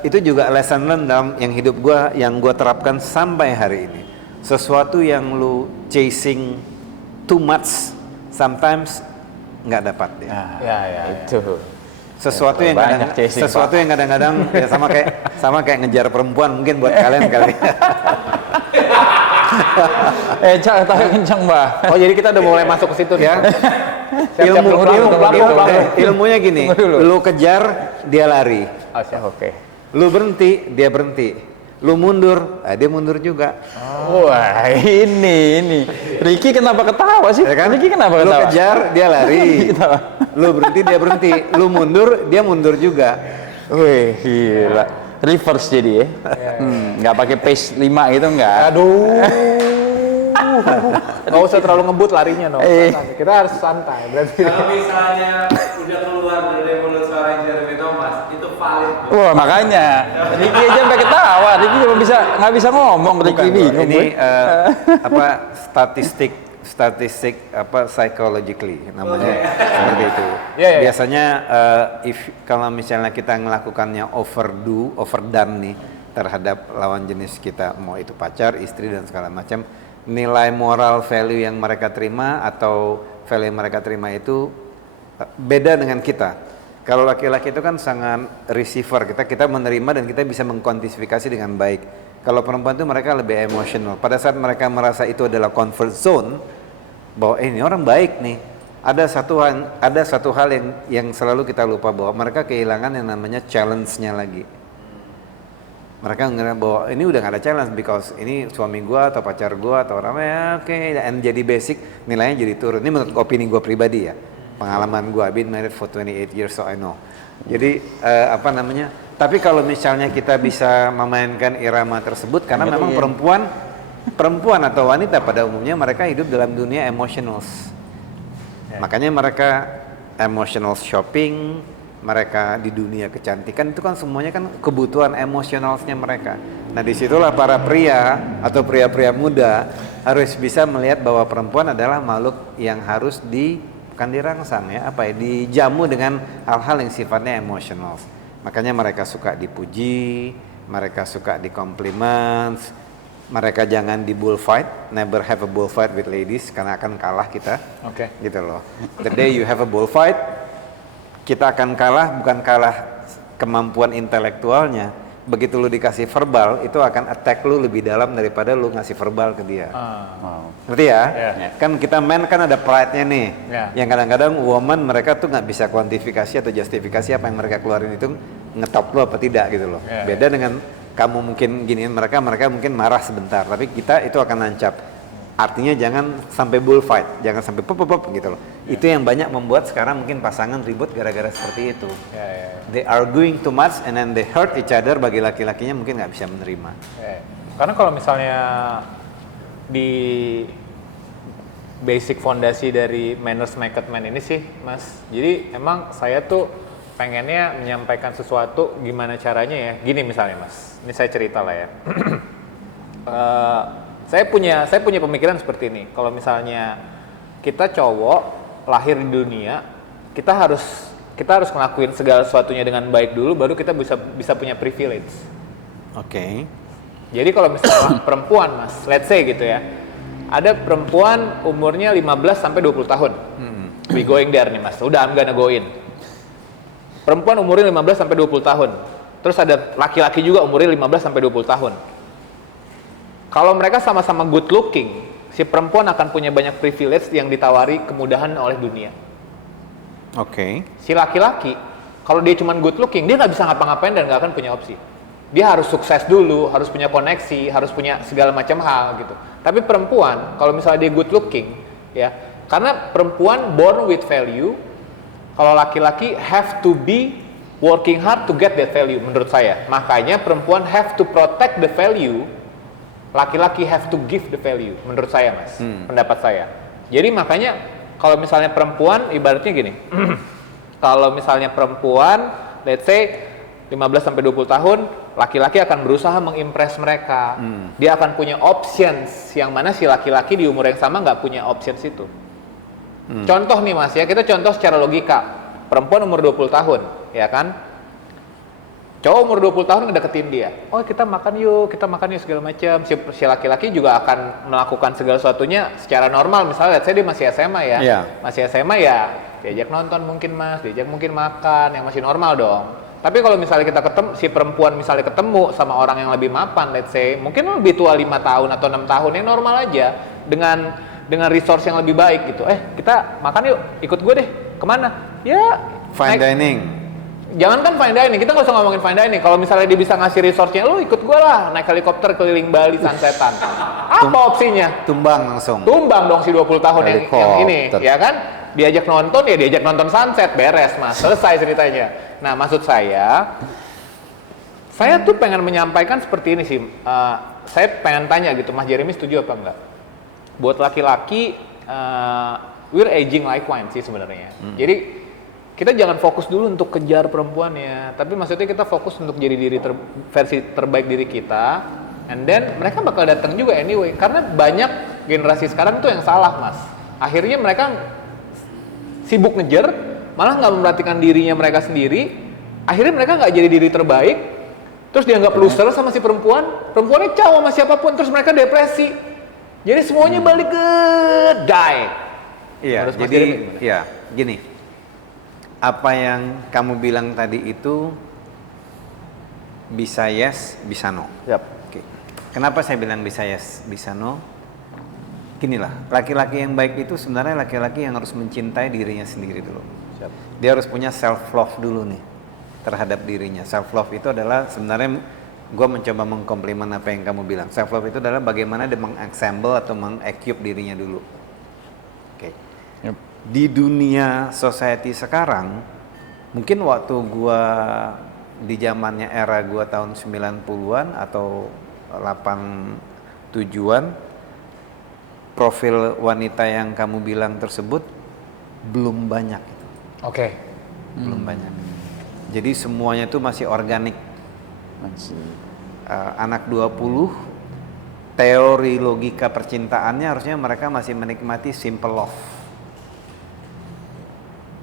itu juga lesson learned dalam yang hidup gue yang gue terapkan sampai hari ini. Sesuatu yang lu chasing too much, sometimes nggak dapat dia. Ya. Itu. Sesuatu yang Banyak chasing, yang kadang-kadang ya sama kayak ngejar perempuan mungkin buat kalian kali. Cak, tahu kencang, Mbak. Oh, jadi kita udah mulai masuk ke situ nih. Ya. Siap-siap, tunggu dulu. Ilmunya gini, Tunggu dulu. lu kejar dia lari, Oh, siap. Oke. lu berhenti dia berhenti. Lu mundur, dia mundur juga. Wah, ini. Ricky kenapa ketawa sih? Ya kan? Ricky kenapa Lu ketawa? kejar, dia lari. Ketawa. Lu berhenti, dia berhenti. Lu mundur, dia mundur juga. Wih, gila. Reverse jadi ya. Nggak pakai pace 5 gitu nggak? Aduh. Nggak usah terlalu ngebut larinya, no. Eh. Santai. Kita harus santai, berarti. Kalau misalnya udah keluar dari mulut suara Jeremy Thomas, itu valid. Wah, makanya. Ricky aja sampai ketawa. Ricky cuma nggak bisa ngomong. Ricky bingung. Ini gue. statistik psychologically namanya seperti itu. Iya. Biasanya kalau misalnya kita melakukannya overdone nih terhadap lawan jenis kita, mau itu pacar, istri dan segala macam, nilai moral value yang mereka terima atau value yang mereka terima itu beda dengan kita. Kalau laki-laki itu kan sangat receiver, kita menerima dan kita bisa mengkuantifikasi dengan baik. Kalau perempuan itu mereka lebih emosional. Pada saat mereka merasa itu adalah comfort zone, bahwa ini orang baik nih. Ada satu hal yang selalu kita lupa, bahwa mereka kehilangan yang namanya challenge-nya lagi. Mereka ngira bahwa ini udah gak ada challenge because ini suami gua atau pacar gua atau orang oke, dan jadi basic nilainya jadi turun. Ini menurut opini gua pribadi ya. Pengalaman gua, I've been married for 28 years so I know. Jadi tapi kalau misalnya kita bisa memainkan irama tersebut, karena memang perempuan atau wanita pada umumnya mereka hidup dalam dunia emotionals. Makanya mereka emotional shopping, mereka di dunia kecantikan itu kan semuanya kan kebutuhan emosionalnya mereka. Nah disitulah para pria atau pria-pria muda harus bisa melihat bahwa perempuan adalah makhluk yang harus bukan dirangsang ya, dijamu dengan hal-hal yang sifatnya emosional. Makanya mereka suka dipuji, mereka suka di compliments, mereka jangan di bullfight, never have a bullfight with ladies karena akan kalah kita. Oke. Gitu loh. The day you have a bullfight, kita akan kalah, bukan kalah kemampuan intelektualnya. Begitu lu dikasih verbal, itu akan attack lu lebih dalam daripada lu ngasih verbal ke dia. Ngerti ya? Yeah. Kan kita men kan ada pride-nya nih. Yeah. Yang kadang-kadang woman mereka tuh nggak bisa kuantifikasi atau justifikasi apa yang mereka keluarin itu ngetop lu apa tidak gitu loh. Yeah. Beda dengan kamu mungkin giniin mereka mungkin marah sebentar, tapi kita itu akan nancap. Artinya jangan sampai bullfight, jangan sampai pop gitu loh. Itu yang banyak membuat sekarang mungkin pasangan ribut gara-gara seperti itu. They are arguing too much and then they hurt each other. Bagi laki-lakinya mungkin nggak bisa menerima. Karena kalau misalnya di basic fondasi dari Manners Make Man ini sih, Mas. Jadi emang saya tuh pengennya menyampaikan sesuatu gimana caranya ya. Gini misalnya, Mas. Ini saya cerita lah ya. Saya punya pemikiran seperti ini. Kalau misalnya kita cowok lahir di dunia, kita harus ngelakuin segala sesuatunya dengan baik dulu, baru kita bisa punya privilege. Oke. Jadi kalau misalnya perempuan, Mas, let's say gitu ya, ada perempuan umurnya 15 sampai 20 tahun. We going there nih, Mas. Udah, I'm gonna go in. Perempuan umurnya 15 sampai 20 tahun. Terus ada laki-laki juga umurnya 15 sampai 20 tahun. Kalau mereka sama-sama good looking, si perempuan akan punya banyak privilege yang ditawari kemudahan oleh dunia. Oke. Si laki-laki, kalau dia cuma good looking, dia nggak bisa ngapa-ngapain dan nggak akan punya opsi. Dia harus sukses dulu, harus punya koneksi, harus punya segala macam hal gitu. Tapi perempuan, kalau misalnya dia good looking, ya, karena perempuan born with value, kalau laki-laki have to be working hard to get that value menurut saya. Makanya perempuan have to protect the value laki-laki have to give the value menurut saya mas, pendapat saya. Jadi makanya kalau misalnya perempuan ibaratnya gini, kalau misalnya perempuan let's say 15 sampai 20 tahun, laki-laki akan berusaha mengimpress mereka. Dia akan punya options yang mana si laki-laki di umur yang sama nggak punya options itu. Contoh nih mas ya, kita contoh secara logika. Perempuan umur 20 tahun, ya kan? Cowok umur 20 tahun ngedeketin dia. Oh kita makan yuk segala macam. Si laki-laki juga akan melakukan segala sesuatunya secara normal. Misalnya let's say dia masih SMA ya. Iya. Masih SMA ya, diajak nonton mungkin mas, diajak mungkin makan, yang masih normal dong. Tapi kalau misalnya kita ketemu, si perempuan misalnya ketemu sama orang yang lebih mapan, let's say, mungkin lebih tua 5 tahun atau 6 tahun, yang normal aja, dengan resource yang lebih baik gitu. Kita makan yuk, ikut gue deh, kemana? Ya, Fine dining. Jangan kan fine dining, kita nggak usah ngomongin fine dining. Kalau misalnya dia bisa ngasih resource-nya, lu ikut gue lah, naik helikopter keliling Bali sunsetan. Apa opsinya? Tumbang langsung. Tumbang dong si 20 tahun yang ini, Helikopter. ya kan? Diajak nonton, ya diajak nonton sunset, beres mas, selesai ceritanya. Nah maksud saya tuh pengen menyampaikan seperti ini sih. Saya pengen tanya gitu, Mas Jeremy setuju apa enggak? Buat laki-laki, we're aging like wine sih sebenarnya. Jadi kita jangan fokus dulu untuk kejar perempuannya, tapi maksudnya kita fokus untuk jadi versi terbaik diri kita, and then mereka bakal datang juga anyway. Karena banyak generasi sekarang tuh yang salah mas. Akhirnya mereka sibuk ngejar, malah nggak memperhatikan dirinya mereka sendiri. Akhirnya mereka nggak jadi diri terbaik, terus dianggap loser sama si perempuannya caw sama siapapun, terus mereka depresi. Jadi semuanya balik ke die. Iya, Menurut Mas jadi Jeremy gimana? ya gini. Apa yang kamu bilang tadi itu bisa yes, bisa no. Yap. Oke. Kenapa saya bilang bisa yes, bisa no? Ginilah, laki-laki yang baik itu sebenarnya laki-laki yang harus mencintai dirinya sendiri dulu. Siap. Dia harus punya self love dulu nih terhadap dirinya. Self love itu adalah sebenarnya gue mencoba mengkomplimen apa yang kamu bilang. Self love itu adalah bagaimana dia mengassemble atau mengequip dirinya dulu. Oke. Yep. Di dunia society sekarang, mungkin waktu gua di zamannya era gua tahun 90-an atau 87-an, profil wanita yang kamu bilang tersebut belum banyak. Oke. Belum banyak. Jadi semuanya itu masih organik. Anak 20, teori logika percintaannya harusnya mereka masih menikmati simple love.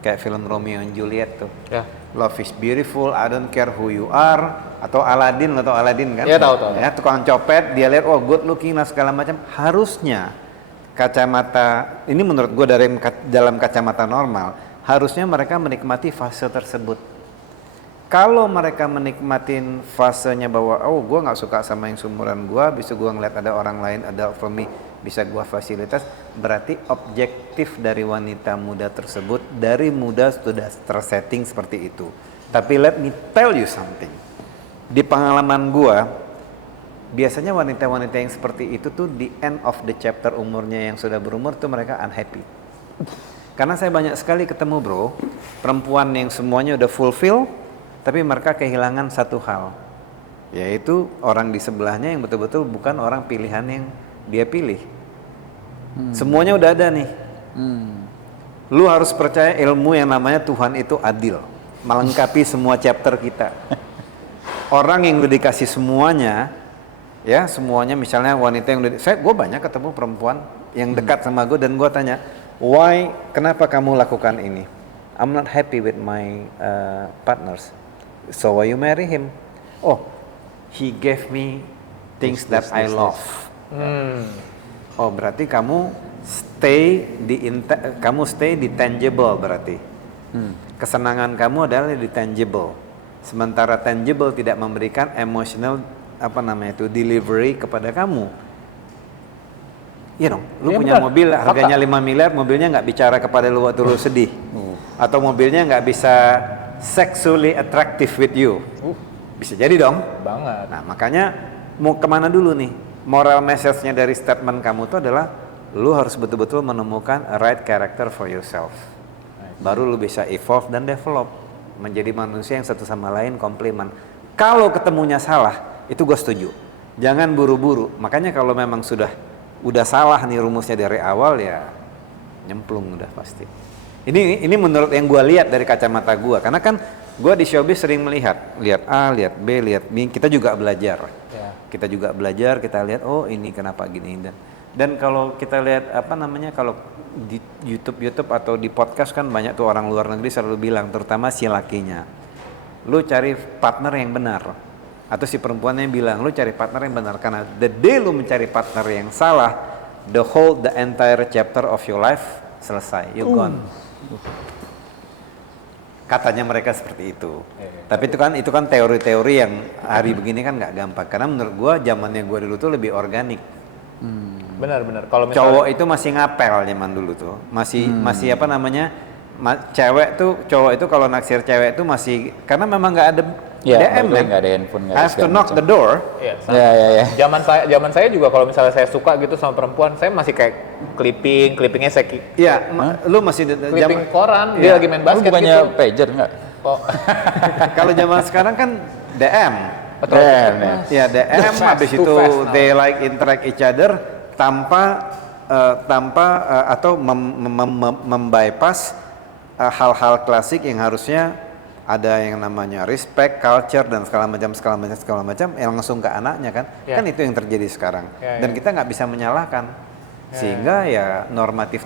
Kayak film Romeo and Juliet tuh. Ya. Love is beautiful, I don't care who you are. Atau Aladdin, lo tau Aladdin kan? Iya, tahu. Ya, tukang copet, dia lihat, oh good looking dan segala macam. Harusnya kacamata, ini menurut gue dalam kacamata normal, harusnya mereka menikmati fase tersebut. Kalau mereka menikmatin fasenya bahwa, oh gue gak suka sama yang seumuran gue, bisa gue ngeliat ada orang lain, ada for me, bisa gue fasilitas, berarti objektif dari wanita muda tersebut dari muda sudah tersetting seperti itu. Tapi let me tell you something, di pengalaman gue biasanya wanita-wanita yang seperti itu tuh di end of the chapter umurnya yang sudah berumur tuh mereka unhappy. Karena saya banyak sekali ketemu bro, perempuan yang semuanya udah fulfill tapi mereka kehilangan satu hal, yaitu orang di sebelahnya yang betul-betul bukan orang pilihan yang dia pilih. Semuanya udah ada nih. Lu harus percaya ilmu yang namanya Tuhan itu adil, melengkapi semua chapter kita. Orang yang udah dikasih semuanya, ya semuanya, misalnya wanita yang udah, gue banyak ketemu perempuan yang dekat sama gue dan gue tanya, why, kenapa kamu lakukan ini? I'm not happy with my partners. So why you marry him? Oh, he gave me things that I love. Oh, berarti kamu stay di tangible berarti. Kesenangan kamu adalah di tangible. Sementara tangible tidak memberikan emotional delivery kepada kamu. Iya dong, lu punya mobil harganya 5 miliar, mobilnya nggak bicara kepada lu waktu lu sedih. Atau mobilnya nggak bisa sexually attractive with you. Bisa jadi dong. Banget. Nah makanya mau kemana dulu nih? Moral message-nya dari statement kamu itu adalah lu harus betul-betul menemukan a right character for yourself. Baru lu bisa evolve dan develop menjadi manusia yang satu sama lain komplimen. Kalau ketemunya salah, itu gue setuju. Jangan buru-buru. Makanya kalau memang udah salah nih rumusnya dari awal ya nyemplung udah pasti. Ini menurut yang gue lihat dari kacamata gue, karena kan gue di showbiz sering lihat A, lihat B, lihat B. Kita juga belajar. Ya. Kita juga belajar, kita lihat oh ini kenapa gini dan kalau kita lihat kalau di YouTube atau di podcast kan banyak tuh orang luar negeri selalu bilang, terutama si lakinya, lu cari partner yang benar, atau si perempuannya bilang lu cari partner yang benar, karena the day lu mencari partner yang salah, the entire chapter of your life selesai, you gone. Katanya mereka seperti itu. Tapi itu kan teori-teori yang hari begini kan nggak gampang. Karena menurut gua zamannya gua dulu tuh lebih organik. Benar. Kalau misalnya Cowok itu masih ngapel zaman dulu tuh. Masih cowok itu kalau naksir cewek itu masih, karena memang nggak ada DM kan. Nggak ada handphone, nggak ada Has to segala knock macam. the door. Iya, sama. Ya. Zaman saya juga kalau misalnya saya suka gitu sama perempuan, saya masih kayak clippingnya saya Iya, lu masih clipping koran, Iya. dia lagi main Lu basket bukannya gitu. pager nggak? Oh. kalau zaman sekarang kan DM. DM, ya. Ya DM, Too fast, habis too itu fast now. they like interact each other tanpa atau membypass hal-hal klasik yang harusnya ada yang namanya respect, culture dan segala macam yang langsung ke anaknya kan. Ya. Kan itu yang terjadi sekarang. Ya, Dan ya. kita nggak bisa menyalahkan. Sehingga ya normatif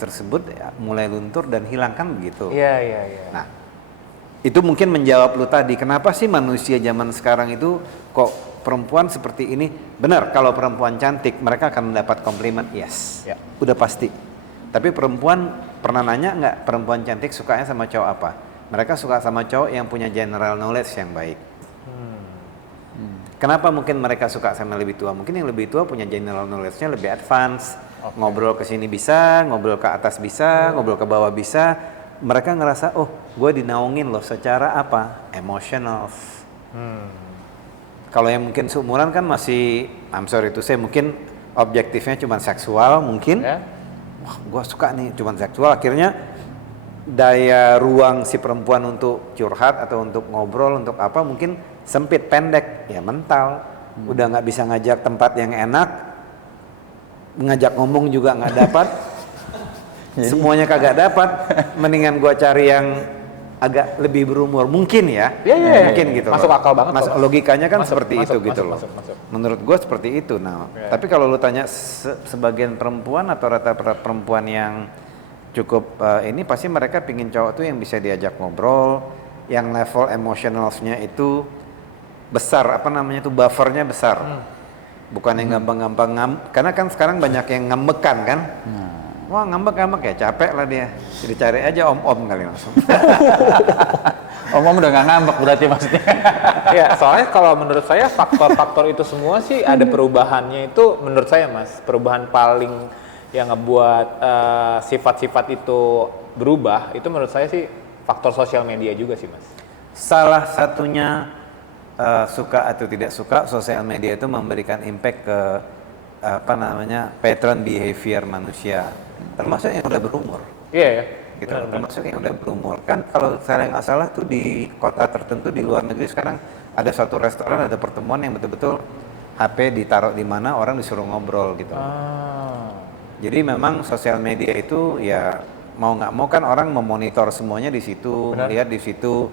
tersebut ya mulai luntur dan hilang kan begitu. Iya. Nah, itu mungkin menjawab lu tadi, kenapa sih manusia zaman sekarang itu kok perempuan seperti ini? Benar, kalau perempuan cantik mereka akan mendapat komplimen, yes, Ya. udah pasti. Tapi perempuan pernah nanya nggak perempuan cantik sukanya sama cowok apa? Mereka suka sama cowok yang punya general knowledge yang baik. Kenapa mungkin mereka suka sama lebih tua? Mungkin yang lebih tua punya general knowledge-nya lebih advance, ngobrol ke sini bisa, ngobrol ke atas bisa, ngobrol ke bawah bisa. Mereka ngerasa, oh gue dinaungin loh secara apa? Emotional. Kalau yang mungkin seumuran kan masih, I'm sorry to say, mungkin objektifnya cuma seksual mungkin. Ya. Wah gue suka nih cuma seksual, akhirnya daya ruang si perempuan untuk curhat atau untuk ngobrol, untuk apa mungkin sempit, pendek, ya mental. Udah nggak bisa ngajak tempat yang enak, ngajak ngomong juga nggak dapat. Semuanya kagak dapat, mendingan gua cari yang agak lebih berumur mungkin ya. Iya. Mungkin gitu. Masuk loh. akal banget kok. Logikanya kan Masuk, seperti masuk, itu gitu loh. masuk. Menurut gua seperti itu. Nah, tapi kalau lu tanya sebagian perempuan atau rata-rata perempuan yang cukup ini pasti mereka pingin cowok tuh yang bisa diajak ngobrol, yang level emosionalnya itu besar, buffernya besar. Bukan yang gampang-gampang karena kan sekarang banyak yang ngambekan kan. Wah ngambek ya, capek lah dia. Jadi cari aja om-om kali langsung. Om udah nggak ngambek berarti maksudnya. Ya, soalnya kalau menurut saya faktor-faktor itu semua sih ada perubahannya itu menurut saya Mas. Perubahan paling yang ngebuat sifat-sifat itu berubah itu menurut saya sih faktor sosial media juga sih Mas. Salah satunya suka atau tidak suka, sosial media itu memberikan impact ke pattern behavior manusia, termasuk yang udah berumur. Iya ya. Gitu. Termasuk yang udah berumur. Kan kalau saya nggak salah tuh di kota tertentu di luar negeri sekarang ada satu restoran, ada pertemuan yang betul-betul HP ditaruh di mana orang disuruh ngobrol gitu. Jadi memang sosial media itu ya mau nggak mau kan orang memonitor semuanya di situ, melihat di situ,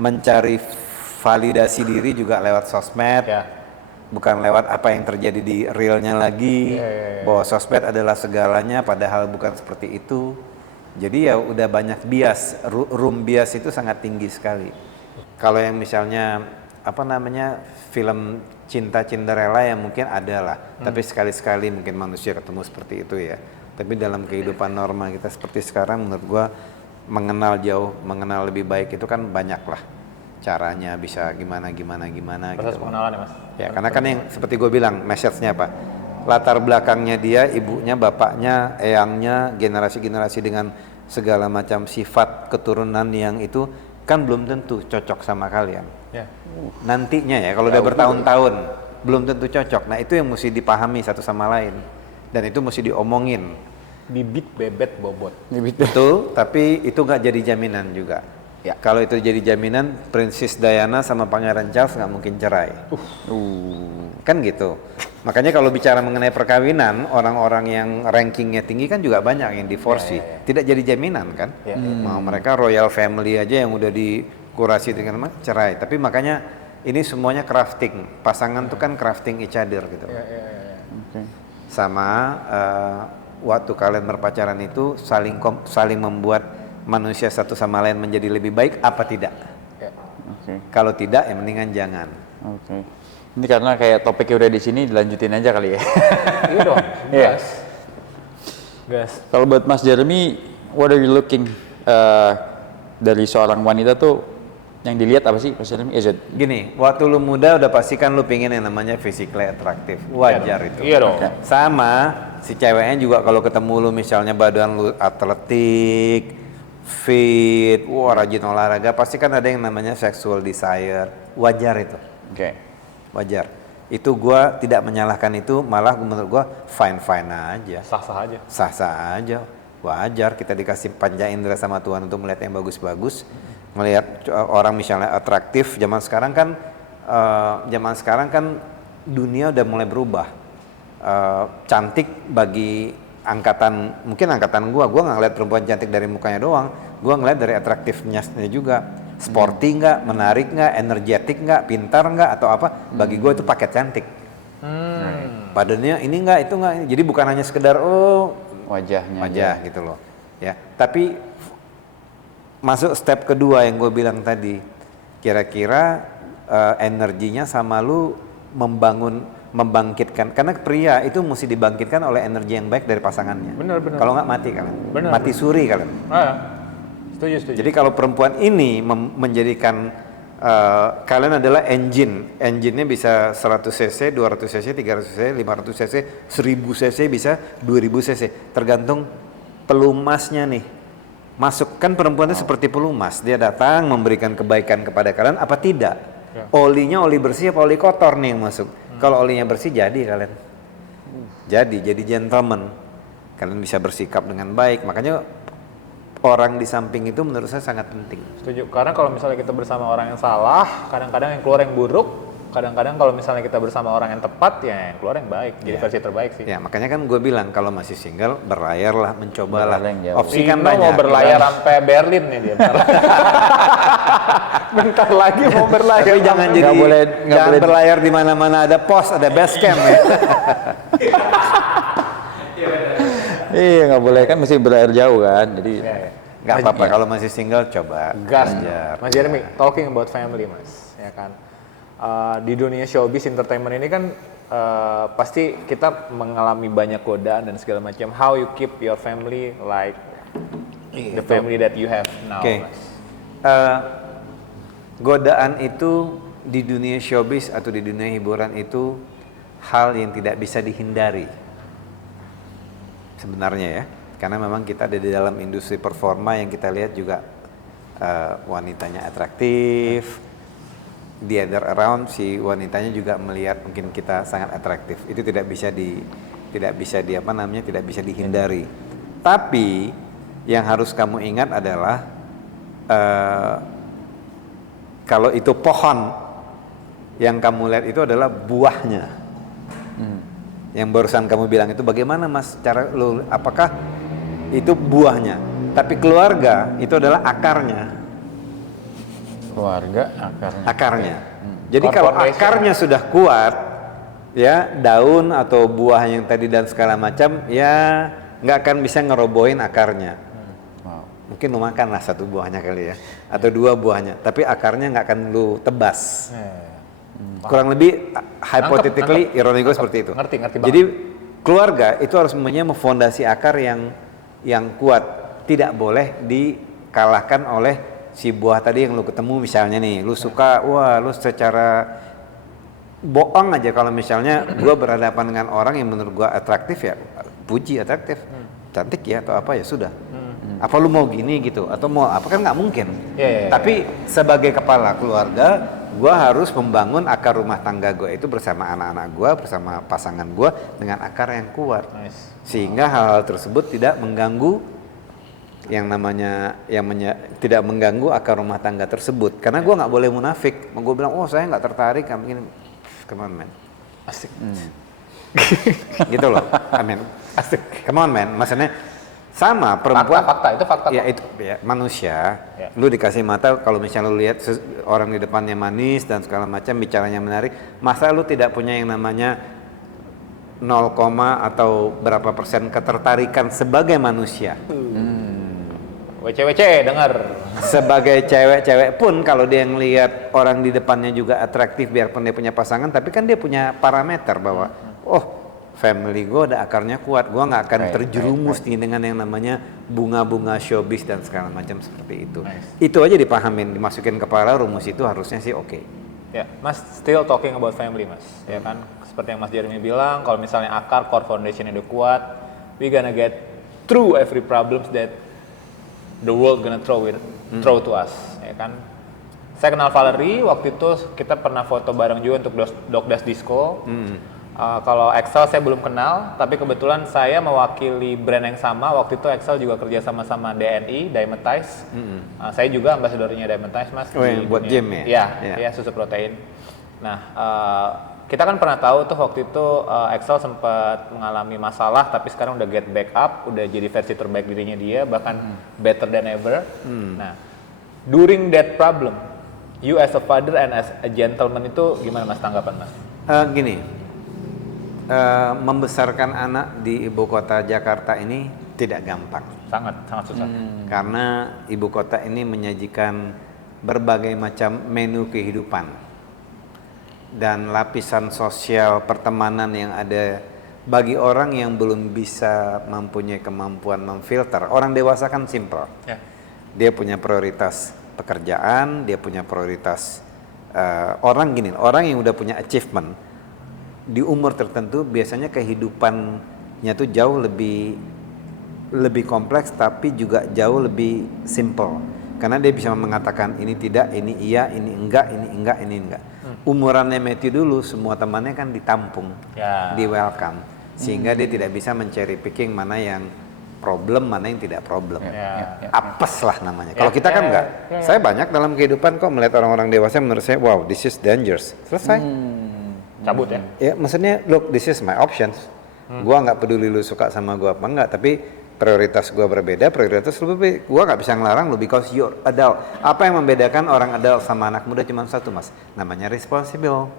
mencari validasi diri juga lewat sosmed. Ya. Bukan lewat apa yang terjadi di realnya lagi, bahwa sosmed adalah segalanya, padahal bukan seperti itu. Jadi ya udah banyak bias, room bias itu sangat tinggi sekali. Kalau yang misalnya film cinta Cinderella yang mungkin ada lah, tapi sekali-sekali mungkin manusia ketemu seperti itu ya. Tapi dalam kehidupan normal kita seperti sekarang, menurut gua mengenal lebih baik itu kan banyak lah caranya, bisa gimana Proses gitu. pengenalan ya Mas. Ya, karena kan yang seperti gue bilang, message-nya apa? Latar belakangnya dia, ibunya, bapaknya, eyangnya, generasi-generasi dengan segala macam sifat keturunan yang itu kan belum tentu cocok sama kalian. Ya. Nantinya ya, kalau udah bertahun-tahun belum tentu cocok. Nah, itu yang mesti dipahami satu sama lain. Dan itu mesti diomongin. Bibit bebet bobot. Betul, tapi itu nggak jadi jaminan juga. Ya. Kalau itu jadi jaminan, Princess Diana sama Pangeran Charles nggak mungkin cerai. Kan gitu. Makanya kalau bicara mengenai perkawinan, orang-orang yang rankingnya tinggi kan juga banyak yang divorce. Tidak jadi jaminan kan. Mau mereka royal family aja yang udah dikurasi dengan cerai. Tapi makanya ini semuanya crafting. Pasangan tuh kan crafting each other gitu. Sama waktu kalian berpacaran itu saling membuat manusia satu sama lain menjadi lebih baik apa tidak? Kalau tidak, ya mendingan jangan. Ini karena kayak topiknya udah di sini, dilanjutin aja kali ya. Iya dong. Iya. Gas. Kalau buat Mas Jeremy, what are you looking dari seorang wanita tuh yang dilihat apa sih Mas Jeremy? Gini, waktu lu muda udah pasti kan lu pengen yang namanya physically attractive. Wajar itu. Iya dong. Sama si ceweknya juga kalau ketemu lu misalnya badan lu atletik, fit, rajin olahraga, pasti kan ada yang namanya sexual desire. Wajar itu. Wajar. Itu gua tidak menyalahkan itu, malah menurut gua fine-fine aja. Sah-sah aja. Sah-sah aja. Wajar kita dikasih panca indera sama Tuhan untuk melihat yang bagus-bagus. Melihat orang misalnya atraktif, zaman sekarang kan dunia udah mulai berubah. Cantik bagi mungkin angkatan gua nggak ngeliat perempuan cantik dari mukanya doang, gua ngeliat dari atraktifnya juga, sporty nggak, menarik nggak, energetik nggak, pintar nggak atau apa, bagi gua itu paket cantik. Badannya ini nggak, itu nggak, jadi bukan hanya sekedar wajah gitu loh, ya. Tapi masuk step kedua yang gue bilang tadi, kira-kira energinya sama lu membangkitkan, karena pria itu mesti dibangkitkan oleh energi yang baik dari pasangannya. Benar. Kalau nggak mati kalian. Mati suri kalian. Setuju. Jadi kalau perempuan ini menjadikan kalian adalah engine-nya bisa 100 cc, 200 cc, 300 cc, 500 cc, 1000 cc, bisa 2000 cc. Tergantung pelumasnya nih. Masukkan perempuan itu seperti pelumas. Dia datang memberikan kebaikan kepada kalian apa tidak? Olinya oli bersih apa oli kotor nih yang masuk? Kalau olinya bersih jadi kalian. Jadi gentleman. Kalian bisa bersikap dengan baik. Makanya orang di samping itu menurut saya sangat penting. Setuju. Karena kalau misalnya kita bersama orang yang salah, kadang-kadang yang keluar yang buruk. Kadang-kadang kalau misalnya kita bersama orang yang tepat, ya yang keluar yang baik. Jadi versi terbaik sih. Ya makanya kan gue bilang kalau masih single berlayarlah, mencobalah. Opsi kan Vino banyak. mau berlayar sampai Berlin nih dia. Bentar lagi mau berlayar. Tapi jangan jadi jangan berlayar di mana-mana ada pos, ada base camp ya. Iya, nggak boleh kan, mesti berlayar jauh kan. Jadi Nggak apa-apa kalau masih single coba. Gas. Belajar. Mas Jeremy, talking about family mas, ya kan. Di dunia showbiz entertainment ini kan pasti kita mengalami banyak godaan dan segala macam. How you keep your family like the family that you have now, mas? Godaan itu di dunia showbiz atau di dunia hiburan itu hal yang tidak bisa dihindari sebenarnya ya, karena memang kita ada di dalam industri performa yang kita lihat juga wanitanya atraktif. The other around si wanitanya juga melihat mungkin kita sangat atraktif. Itu tidak bisa dihindari. Tapi yang harus kamu ingat adalah kalau itu pohon yang kamu lihat itu adalah buahnya. Yang barusan kamu bilang itu bagaimana mas cara lu, apakah itu buahnya? Tapi keluarga itu adalah akarnya. keluarga Akarnya. Jadi kalau akarnya sudah kuat, ya daun atau buah yang tadi dan segala macam, ya nggak akan bisa ngerobohin akarnya. Mungkin lu makan lah satu buahnya kali ya, atau dua buahnya, tapi akarnya nggak akan lu tebas. Kurang lebih hypothetically, ironi gue seperti itu. Ngerti banget. Jadi keluarga itu harus mempunyai fondasi akar yang kuat, tidak boleh dikalahkan oleh si buah tadi yang lu ketemu misalnya nih, lu suka, wah lu secara bohong aja kalau misalnya gua berhadapan dengan orang yang menurut gua atraktif ya, puji atraktif, cantik ya atau apa ya sudah. Apa lu mau gini gitu atau mau apa, kan nggak mungkin. Tapi sebagai kepala keluarga, gua harus membangun akar rumah tangga gua itu bersama anak-anak gua, bersama pasangan gua dengan akar yang kuat. Sehingga hal-hal tersebut tidak mengganggu yang namanya tidak mengganggu akar rumah tangga tersebut. Karena gue nggak boleh munafik. Gue bilang, oh saya nggak tertarik, begini. Come on man. Asik. Gitu loh. Amin. Asik. Come on man. Maksudnya sama perempuan. Fakta itu fakta. Ya itu ya, manusia. Ya. Lu dikasih mata, kalau misalnya lu lihat orang di depannya manis dan segala macam, bicaranya menarik, masa lu tidak punya yang namanya 0, atau berapa persen ketertarikan sebagai manusia. WC dengar. Sebagai cewek pun kalau dia ngelihat orang di depannya juga atraktif biarpun dia punya pasangan, tapi kan dia punya parameter bahwa family gue ada akarnya kuat, gue nggak akan terjerumus nih dengan yang namanya bunga-bunga showbiz dan segala macam seperti itu. Itu aja dipahamin, dimasukin kepala, rumus itu harusnya sih oke. Ya, Mas still talking about family, Mas. Ya kan, seperti yang Mas Jeremy bilang, kalau misalnya akar core foundation udah kuat, we gonna get through every problems that the world gonna throw to us, ya kan. Saya kenal Valerie, waktu itu kita pernah foto bareng juga untuk Dokdas Disco. Kalau Excel saya belum kenal, tapi kebetulan saya mewakili brand yang sama. Waktu itu Excel juga kerja sama DNI, Dymatize. Saya juga ambasadornya Dymatize, Mas. Yang buat gym ya? Iya, susu protein. Nah, kita kan pernah tahu tuh waktu itu Excel sempat mengalami masalah, tapi sekarang udah get back up, udah jadi versi terbaik dirinya dia, bahkan better than ever. Nah, during that problem, you as a father and as a gentleman itu gimana Mas tanggapan Mas? Gini, membesarkan anak di ibu kota Jakarta ini tidak gampang. Sangat susah. Karena ibu kota ini menyajikan berbagai macam menu kehidupan dan lapisan sosial pertemanan yang ada bagi orang yang belum bisa mempunyai kemampuan memfilter. Orang dewasa kan simple. Ya. Dia punya prioritas pekerjaan, dia punya prioritas orang yang udah punya achievement di umur tertentu biasanya kehidupannya tuh jauh lebih kompleks tapi juga jauh lebih simple karena dia bisa mengatakan ini tidak, ini iya, ini enggak, ini enggak, ini enggak. Umurannya Matthew dulu semua temannya kan ditampung, di welcome sehingga dia tidak bisa mencari picking mana yang problem, mana yang tidak problem. Apes lah namanya. Kalau kita kan enggak. Saya banyak dalam kehidupan kok melihat orang-orang dewasa menurut saya wow, this is dangerous. Selesai. Cabut ya? Ya, maksudnya look, this is my options. Gua nggak peduli lu suka sama gua apa enggak, tapi prioritas gua berbeda, prioritas lu berbeda. Gua nggak bisa ngelarang lu because you're adult. Apa yang membedakan orang adult sama anak muda cuma satu, Mas. Namanya responsible.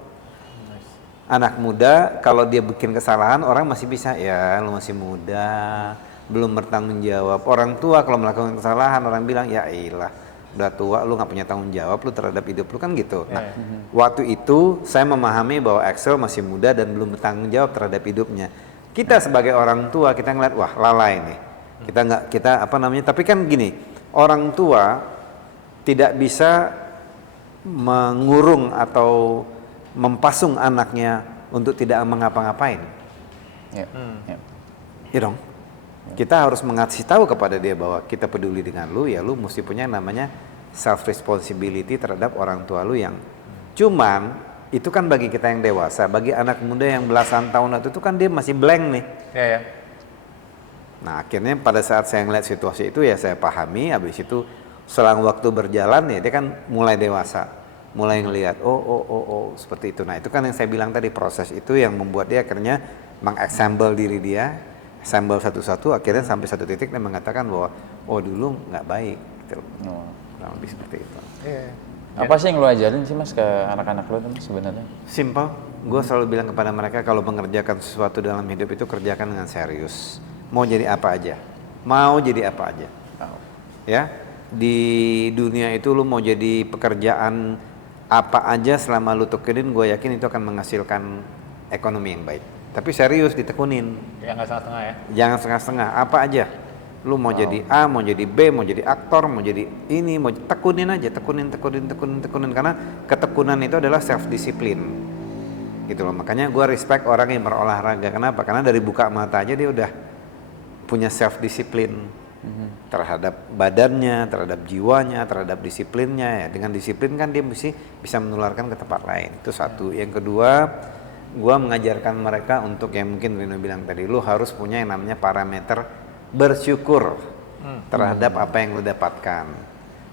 Anak muda kalau dia bikin kesalahan orang masih bisa, ya lu masih muda, belum bertanggung jawab. Orang tua kalau melakukan kesalahan orang bilang, ya iyalah udah tua lu nggak punya tanggung jawab lu terhadap hidup lu kan gitu. Nah, waktu itu saya memahami bahwa Axel masih muda dan belum bertanggung jawab terhadap hidupnya. Kita sebagai orang tua kita ngeliat wah lalai nih. Tapi kan gini, orang tua tidak bisa mengurung atau mempasung anaknya untuk tidak mengapa-ngapain. Ya dong. Kita harus mengasih tahu kepada dia bahwa kita peduli dengan lu, ya lu mesti punya namanya self responsibility terhadap orang tua lu yang cuman itu kan bagi kita yang dewasa, bagi anak muda yang belasan tahun itu kan dia masih blank nih. Ya. Nah, akhirnya pada saat saya ngeliat situasi itu ya saya pahami, habis itu selang waktu berjalan ya dia kan mulai dewasa, mulai ngelihat oh seperti itu. Nah, itu kan yang saya bilang tadi, proses itu yang membuat dia akhirnya mengassemble diri dia, assemble satu-satu, akhirnya sampai satu titik dia mengatakan bahwa oh dulu nggak baik gitu. Nah, lebih seperti itu. Apa sih yang lo ajarin sih Mas ke anak-anak lo tuh sebenarnya? Simple, gue selalu bilang kepada mereka kalau mengerjakan sesuatu dalam hidup itu kerjakan dengan serius. Mau jadi apa aja, ya di dunia itu lu mau jadi pekerjaan apa aja selama lu tekunin, gue yakin itu akan menghasilkan ekonomi yang baik. Tapi serius ditekunin. Ya nggak setengah-setengah ya? Jangan setengah-setengah, apa aja. Lu mau jadi A, mau jadi B, mau jadi aktor, mau jadi ini, mau tekunin aja, tekunin. Karena ketekunan itu adalah self discipline. Gitu loh. Makanya gue respect orang yang berolahraga. Kenapa? Karena dari buka mata aja dia udah punya self discipline terhadap badannya, terhadap jiwanya, terhadap disiplinnya. Ya, dengan disiplin kan dia bisa menularkan ke tempat lain. Itu satu. Yang kedua, gue mengajarkan mereka untuk yang mungkin Rino bilang tadi, lu harus punya yang namanya parameter bersyukur. terhadap apa yang lu dapatkan.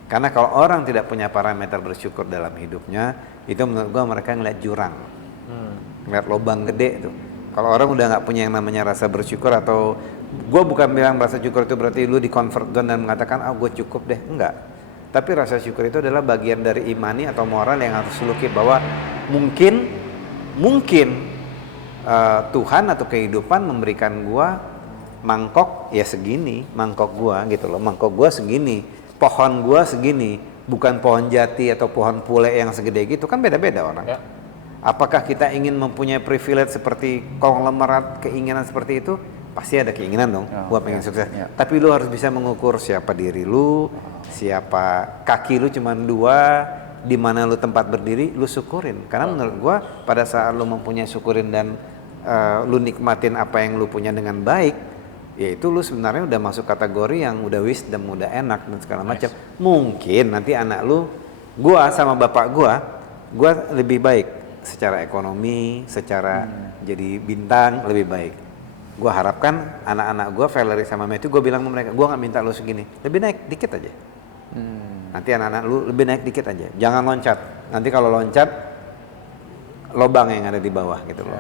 Karena kalau orang tidak punya parameter bersyukur dalam hidupnya, itu menurut gua mereka ngeliat jurang, ngeliat lubang gede tuh. Kalau orang udah nggak punya yang namanya rasa bersyukur, atau gua bukan bilang rasa syukur itu berarti lu di comfort zone dan mengatakan gue cukup deh, enggak. Tapi rasa syukur itu adalah bagian dari imani atau moral yang harus lu keep, bahwa mungkin Tuhan atau kehidupan memberikan gua mangkok ya segini, mangkok gua gitu loh, mangkok gua segini, pohon gua segini, bukan pohon jati atau pohon pule yang segede gitu, kan beda-beda orang. Ya. Apakah kita ingin mempunyai privilege seperti konglomerat, keinginan seperti itu? Pasti ada keinginan dong, gua pengen sukses. Tapi lu harus bisa mengukur siapa diri lu, siapa kaki lu cuma 2, di mana lu tempat berdiri, lu syukurin. Karena menurut gua pada saat lu mempunyai syukurin dan lu nikmatin apa yang lu punya dengan baik, yaitu lu sebenarnya udah masuk kategori yang udah wisdom, udah enak dan segala macam. Mungkin nanti anak lu, gua sama bapak gua lebih baik secara ekonomi, secara jadi bintang lebih baik. Gua harapkan anak-anak gua, Valerie sama Matthew, gua bilang sama mereka, gua nggak minta lu segini, lebih naik dikit aja. Nanti anak-anak lu lebih naik dikit aja, jangan loncat. Nanti kalau loncat, lobang yang ada di bawah gitu loh.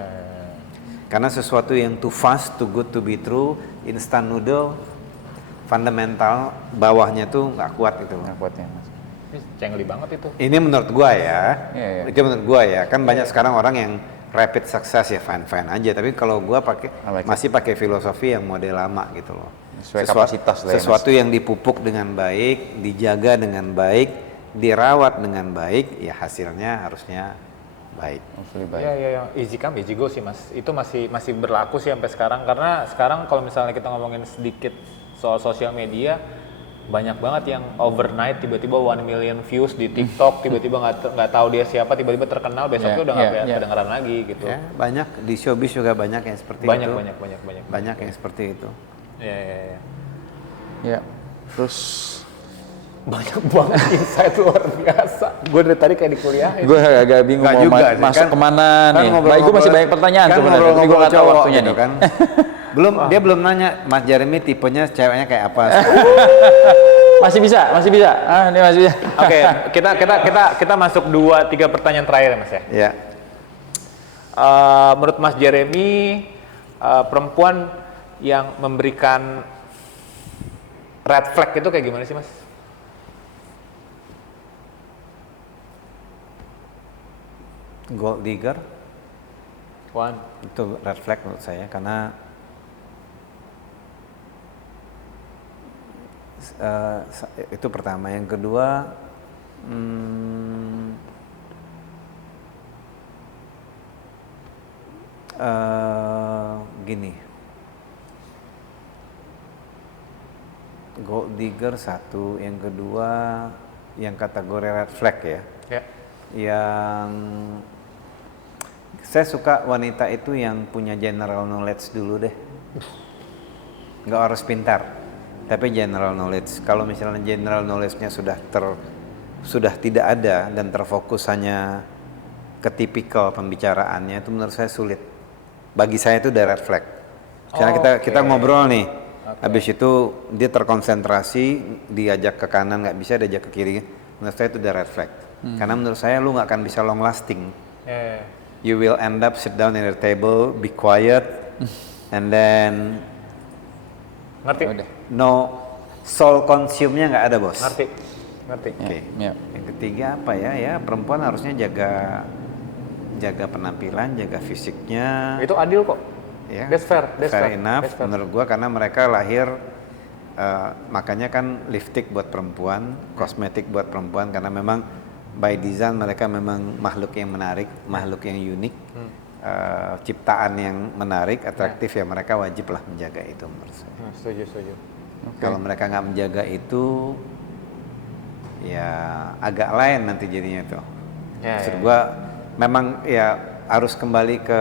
Karena sesuatu yang too fast, too good to be true, instant noodle, fundamental bawahnya tuh nggak kuat gitu loh. Nggak kuat ya, Mas. Ini cengli banget itu. Ini menurut gua ya, Iya. itu menurut gua ya. Kan banyak sekarang orang yang rapid success ya fine aja. Tapi kalau gua masih pakai filosofi yang model lama gitu loh. Sesuai kapasitas lah ya, Mas. Sesuatu yang dipupuk dengan baik, dijaga dengan baik, dirawat dengan baik, ya hasilnya harusnya baik. Iya, easy come easy go sih Mas. Itu masih berlaku sih sampai sekarang, karena sekarang kalau misalnya kita ngomongin sedikit soal sosial media, banyak banget yang overnight tiba-tiba 1 million views di TikTok, tiba-tiba nggak tahu dia siapa, tiba-tiba terkenal, besoknya udah nggak kedengeran lagi gitu. Ya, banyak di showbiz juga banyak yang seperti Banyak. itu. Banyak yang seperti itu. Iya. Ya. Terus Banyak banget insight luar biasa. Gue dari tadi kayak di kuliah. gue agak bingung Nggak mau juga sih, masuk kan- kemana kan nih. ngobrol-ngobrol- Baik, gue masih banyak pertanyaan kan sebenarnya, tapi gue ngobrol-ngobrol nggak tahu cowok waktunya gitu nih. kan. Dia belum nanya Mas Jeremy tipenya ceweknya kayak apa. Masih bisa. Ini masih bisa. Oke, kita masuk 2-3 pertanyaan terakhir ya Mas ya. Ya. Menurut Mas Jeremy, perempuan yang memberikan red flag itu kayak gimana sih Mas? Gold digger One. itu red flag menurut saya, karena itu pertama. Yang kedua, gini, gold digger satu, yang kedua yang kategori red flag ya. Ya. Yang saya suka wanita itu yang punya general knowledge dulu deh. Nggak harus pintar, tapi general knowledge. Kalau misalnya general knowledge-nya sudah tidak ada dan terfokus hanya ke tipikal pembicaraannya, itu menurut saya sulit. Bagi saya itu udah red flag. Misalnya kita ngobrol nih, habis itu dia terkonsentrasi, diajak ke kanan nggak bisa, diajak ke kiri. Menurut saya itu udah red flag. Karena menurut saya lu nggak akan bisa long lasting. You will end up sit down at the table, be quiet, and then Ngerti? no soul consume-nya nggak ada, bos. Ngerti. Oke. Ya. Yang ketiga apa ya? Ya perempuan harusnya jaga penampilan, jaga fisiknya. Itu adil kok. Ya, That's fair. fair enough That's fair. menurut gua, karena mereka lahir makanya kan lipstick buat perempuan, kosmetik buat perempuan, karena memang by design mereka memang makhluk yang menarik, makhluk yang unik, ciptaan yang menarik, atraktif, ya mereka wajib lah menjaga itu menurut saya. Setuju. Kalau mereka nggak menjaga itu, ya agak lain nanti jadinya tuh. Maksud gua memang ya harus kembali ke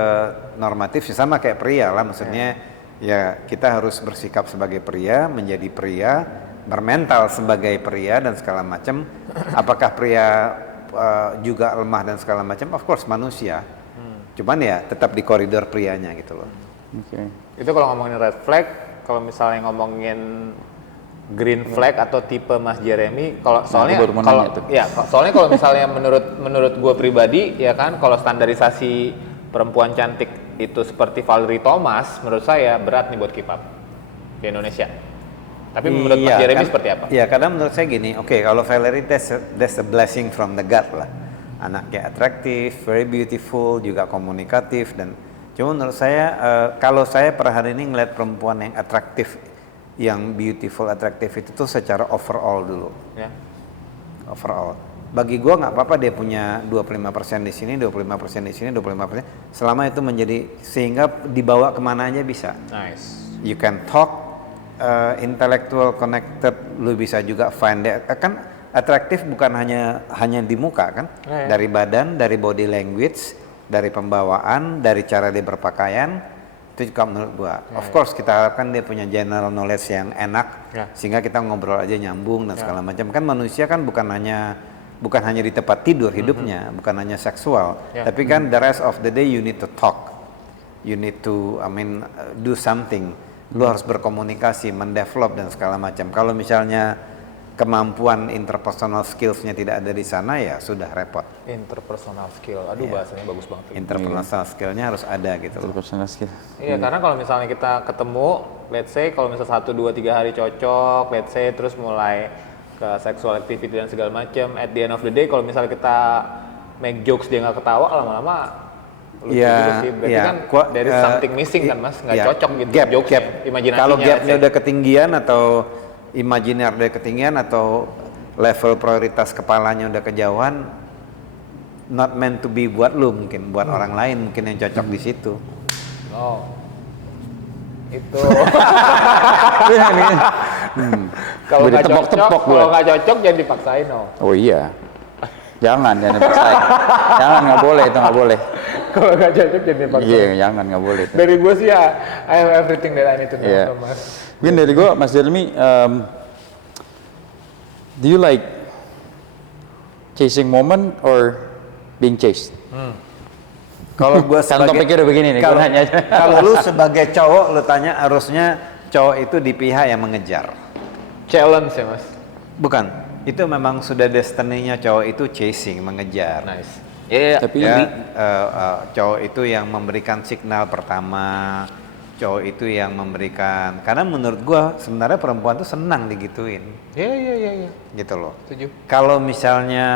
normatif, sama kayak pria lah, maksudnya ya kita harus bersikap sebagai pria, menjadi pria, bermental sebagai pria dan segala macam. Apakah pria juga lemah dan segala macam? Of course manusia. Cuman ya tetap di koridor prianya gitu loh. Oke. Itu kalau ngomongin red flag, kalau misalnya ngomongin green flag atau tipe Mas Jeremy kalau soalnya gua baru mau kalau nanya tuh. ya soalnya kalau misalnya menurut gue pribadi ya kan kalau standarisasi perempuan cantik itu seperti Valerie Thomas menurut saya berat nih buat keep up di Indonesia. Tapi menurut Mas Jeremy seperti apa? Iya, karena menurut saya gini, oke, kalau Valerie that's a blessing from the God lah. Anaknya atraktif, very beautiful, juga komunikatif dan cuma menurut saya kalau saya per hari ini ngeliat perempuan yang atraktif, yang beautiful, atraktif itu tuh secara overall dulu. Ya. Overall. Bagi gua nggak apa-apa dia punya 25% di sini, 25% di sini, 25%. Selama itu menjadi sehingga dibawa kemana aja bisa. Nice. You can talk, intellectual connected, lu bisa juga find that. Kan atraktif bukan hanya di muka kan, dari badan, dari body language, dari pembawaan, dari cara dia berpakaian. Itu juga menurut gua. Of course kita harapkan dia punya general knowledge yang enak, sehingga kita ngobrol aja nyambung dan segala macam. Kan manusia kan bukan hanya di tempat tidur hidupnya, bukan hanya seksual, tapi kan the rest of the day you need to talk, you need to, do something. Lu harus berkomunikasi, mendevelop dan segala macam. Kalau misalnya kemampuan interpersonal skills-nya tidak ada di sana, ya sudah repot. Interpersonal skill, aduh bahasanya bagus banget. Interpersonal skill-nya harus ada gitu loh. Personal skill. Iya, karena kalau misalnya kita ketemu, let's say kalau misalnya 1, 2, 3 hari cocok, let's say terus mulai ke sexual activity dan segala macam, at the end of the day kalau misalnya kita make jokes dia nggak ketawa, lama-lama lucu juga sih. Berarti kan there is something missing kan Mas, nggak cocok gitu jokesnya, imajinasinya. Kalau gapnya udah ketinggian atau imajiner udah ketinggian atau level prioritas kepalanya udah kejauhan, not meant to be buat lu, mungkin buat orang lain mungkin yang cocok di situ. Oh, itu. Kalau nggak cocok, kalau nggak cocok jangan dipaksain no. Oh iya. Jangan dipaksain. Jangan, nggak boleh, itu nggak boleh. Kalau nggak cocok jangan dipaksain. Iya, jangan, nggak boleh. Dari gue sih ya, I have everything that I need to know from Mas. Mungkin dari gue, Mas Jeremy, do you like chasing moment or being chased? Kalau gue Kan topiknya udah begini nih, gue nanya aja. Kalau lu sebagai cowok, lu tanya harusnya cowok itu di pihak yang mengejar. Challenge ya Mas. Bukan, itu memang sudah destiny-nya cowok itu chasing, mengejar. Nice. Tapi Cowok itu yang memberikan signal pertama, cowok itu yang memberikan. Karena menurut gua sebenarnya perempuan tuh senang digituin. Iya. Gitu loh. Setuju. Kalau misalnya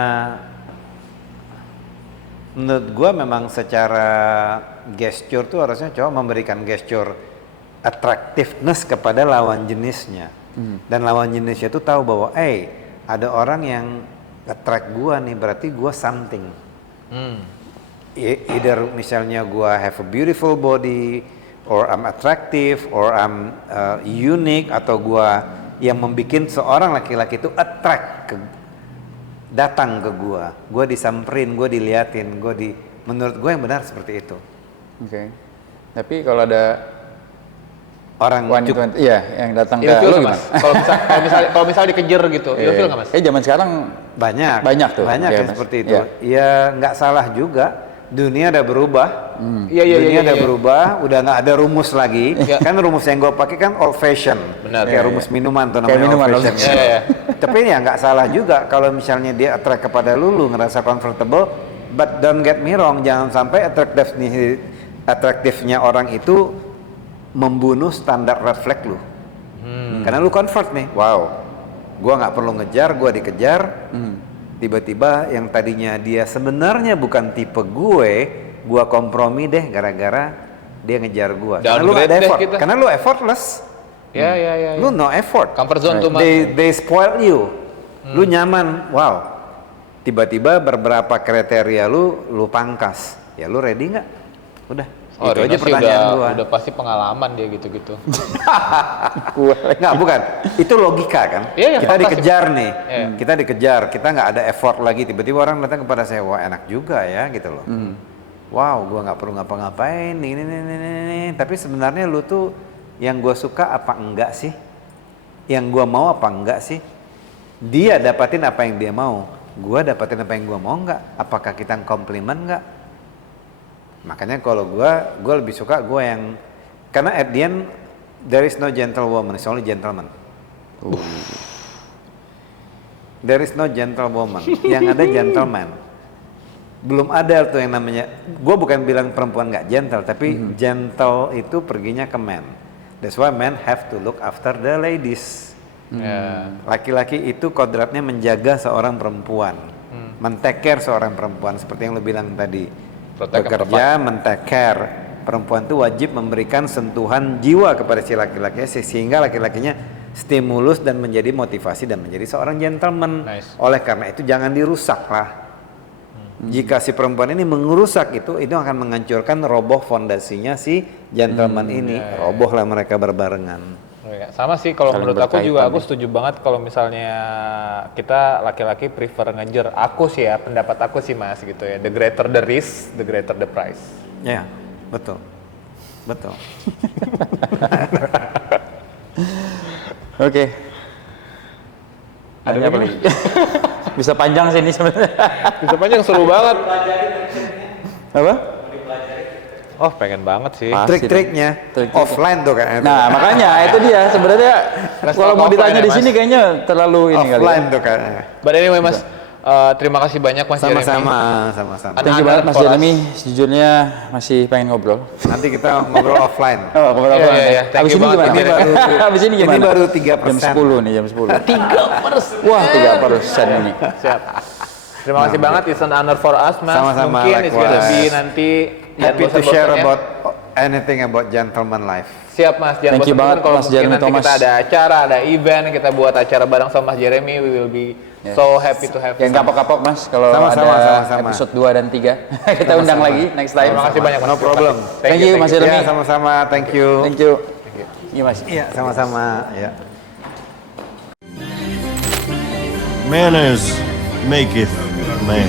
menurut gua memang secara gesture tuh harusnya cowok memberikan gesture attractiveness kepada lawan jenisnya. Dan lawan jenisnya tuh tahu bahwa ada orang yang attract gua nih, berarti gua something. Either misalnya gua have a beautiful body, or I'm attractive, or I'm unique, atau gua yang membuat seorang laki-laki itu attract datang ke gua disamperin, gua diliatin, menurut gua yang benar seperti itu. Oke. Tapi kalau ada Orang wanita, iya, yang datang ke Ilfil lu nggak, gimana? Mas? Kalau misalnya dikejar gitu, ilfil nggak Mas? Zaman sekarang banyak tuh. banyak Iya, yang Mas. seperti itu. Iya. Ya nggak salah juga. Dunia udah berubah. Iya. Dunia udah berubah. Udah nggak ada rumus lagi. Iya. Kan rumus yang gue pakai kan old fashion. Benar. Kayak Iya, rumus minuman tuh Kayak namanya minuman, old fashion. old fashion. Iya. Tapi ya nggak salah juga kalau misalnya dia attract kepada lu ngerasa comfortable. But don't get me wrong, jangan sampai atraktifnya orang itu membunuh standar red flag lu. Karena lu comfort nih, wow, gua nggak perlu ngejar, gua dikejar. Tiba-tiba yang tadinya dia sebenarnya bukan tipe gua kompromi deh gara-gara dia ngejar gua. Karena lu nggak ada Downgrade deh effort, kita. karena lu effortless. Iya. Lu no effort. Comfort zone tuh Mas. They spoil you. Lu nyaman, wow. Tiba-tiba beberapa kriteria lu pangkas. Ya lu ready nggak? Udah. Oh, itu Rina aja sih pertanyaan gua. udah pasti pengalaman dia gitu-gitu. Nggak, bukan. Itu logika kan. Iya, Kita fantastis. dikejar nih. Iya. Kita dikejar. Kita nggak ada effort lagi. Tiba-tiba orang datang kepada saya, wah enak juga ya gitu loh. Wow, gua nggak perlu ngapa-ngapain. Ini. Tapi sebenarnya lu tuh yang gua suka apa enggak sih? Yang gua mau apa enggak sih? Dia dapatin apa yang dia mau. Gua dapatin apa yang gua mau enggak? Apakah kita komplimen enggak? Makanya kalau gue lebih suka gue yang, karena at the end there is no gentlewoman, it's only gentleman. There is no gentlewoman, yang ada gentleman. Belum ada tuh yang namanya, gue bukan bilang perempuan nggak gentle, tapi gentle itu perginya ke men. That's why men have to look after the ladies. Laki-laki itu kodratnya menjaga seorang perempuan, men-take care seorang perempuan, seperti yang lo bilang tadi. Bekerja, men-take care. Perempuan itu wajib memberikan sentuhan jiwa kepada si laki-lakinya, sehingga laki-lakinya stimulus dan menjadi motivasi dan menjadi seorang gentleman. Oleh karena itu jangan dirusak lah. Jika si perempuan ini mengerusak itu akan menghancurkan, roboh fondasinya si gentleman ini. Roboh lah mereka berbarengan. Sama sih kalau Saling menurut aku juga, berkaitan aku setuju banget kalau misalnya kita laki-laki prefer ngejar. Aku sih ya, pendapat aku sih mas gitu ya. The greater the risk, the greater the price. Ya, betul. Betul. Oke. Ada apa lagi? Bisa panjang sih ini sebenarnya. Bisa panjang, seru banget. Apa? Oh pengen banget sih. Pasti Trik-triknya Trik-triknya. offline tuh kayaknya. Nah, makanya itu dia sebenarnya kalau mau ditanya di Mas. sini kayaknya terlalu ini kali. offline tuh kayaknya. But anyway mas, terima kasih banyak mas Jeremy. Sama-sama. Thank you banget Mas Jeremy, sejujurnya masih pengen ngobrol. Nanti kita ngobrol offline. Oh, ngobrol Iya, iya, iya. Thank Habis you ini banget, gimana? Jeremy. Habis ini gimana? Ini baru 3%. Jam 10 nih, jam 10. 3%. Wah, 3% ini. Siap. Terima kasih banget, it's an honor for us mas. Sama-sama, Mungkin it's gonna likewise. be nanti Happy jangan to share bosan-bosan ya. about anything about gentleman life. Siap mas, jangan Thank you bosan-bosan banget, kalau Mas mungkin Jeremy nanti Thomas. kita ada acara, ada event, kita buat acara bareng sama Mas Jeremy, we will be so happy to have you. Yang kapok-kapok Mas, kalau Sama-sama, ada sama-sama. episode 2 dan 3 kita undang lagi next time. Terima kasih banyak mas. No problem. Thank you, Mas Jeremy. Ya, sama-sama. Thank you. Thank you. Iya Mas. Iya, sama-sama. Ya. Manners maketh man.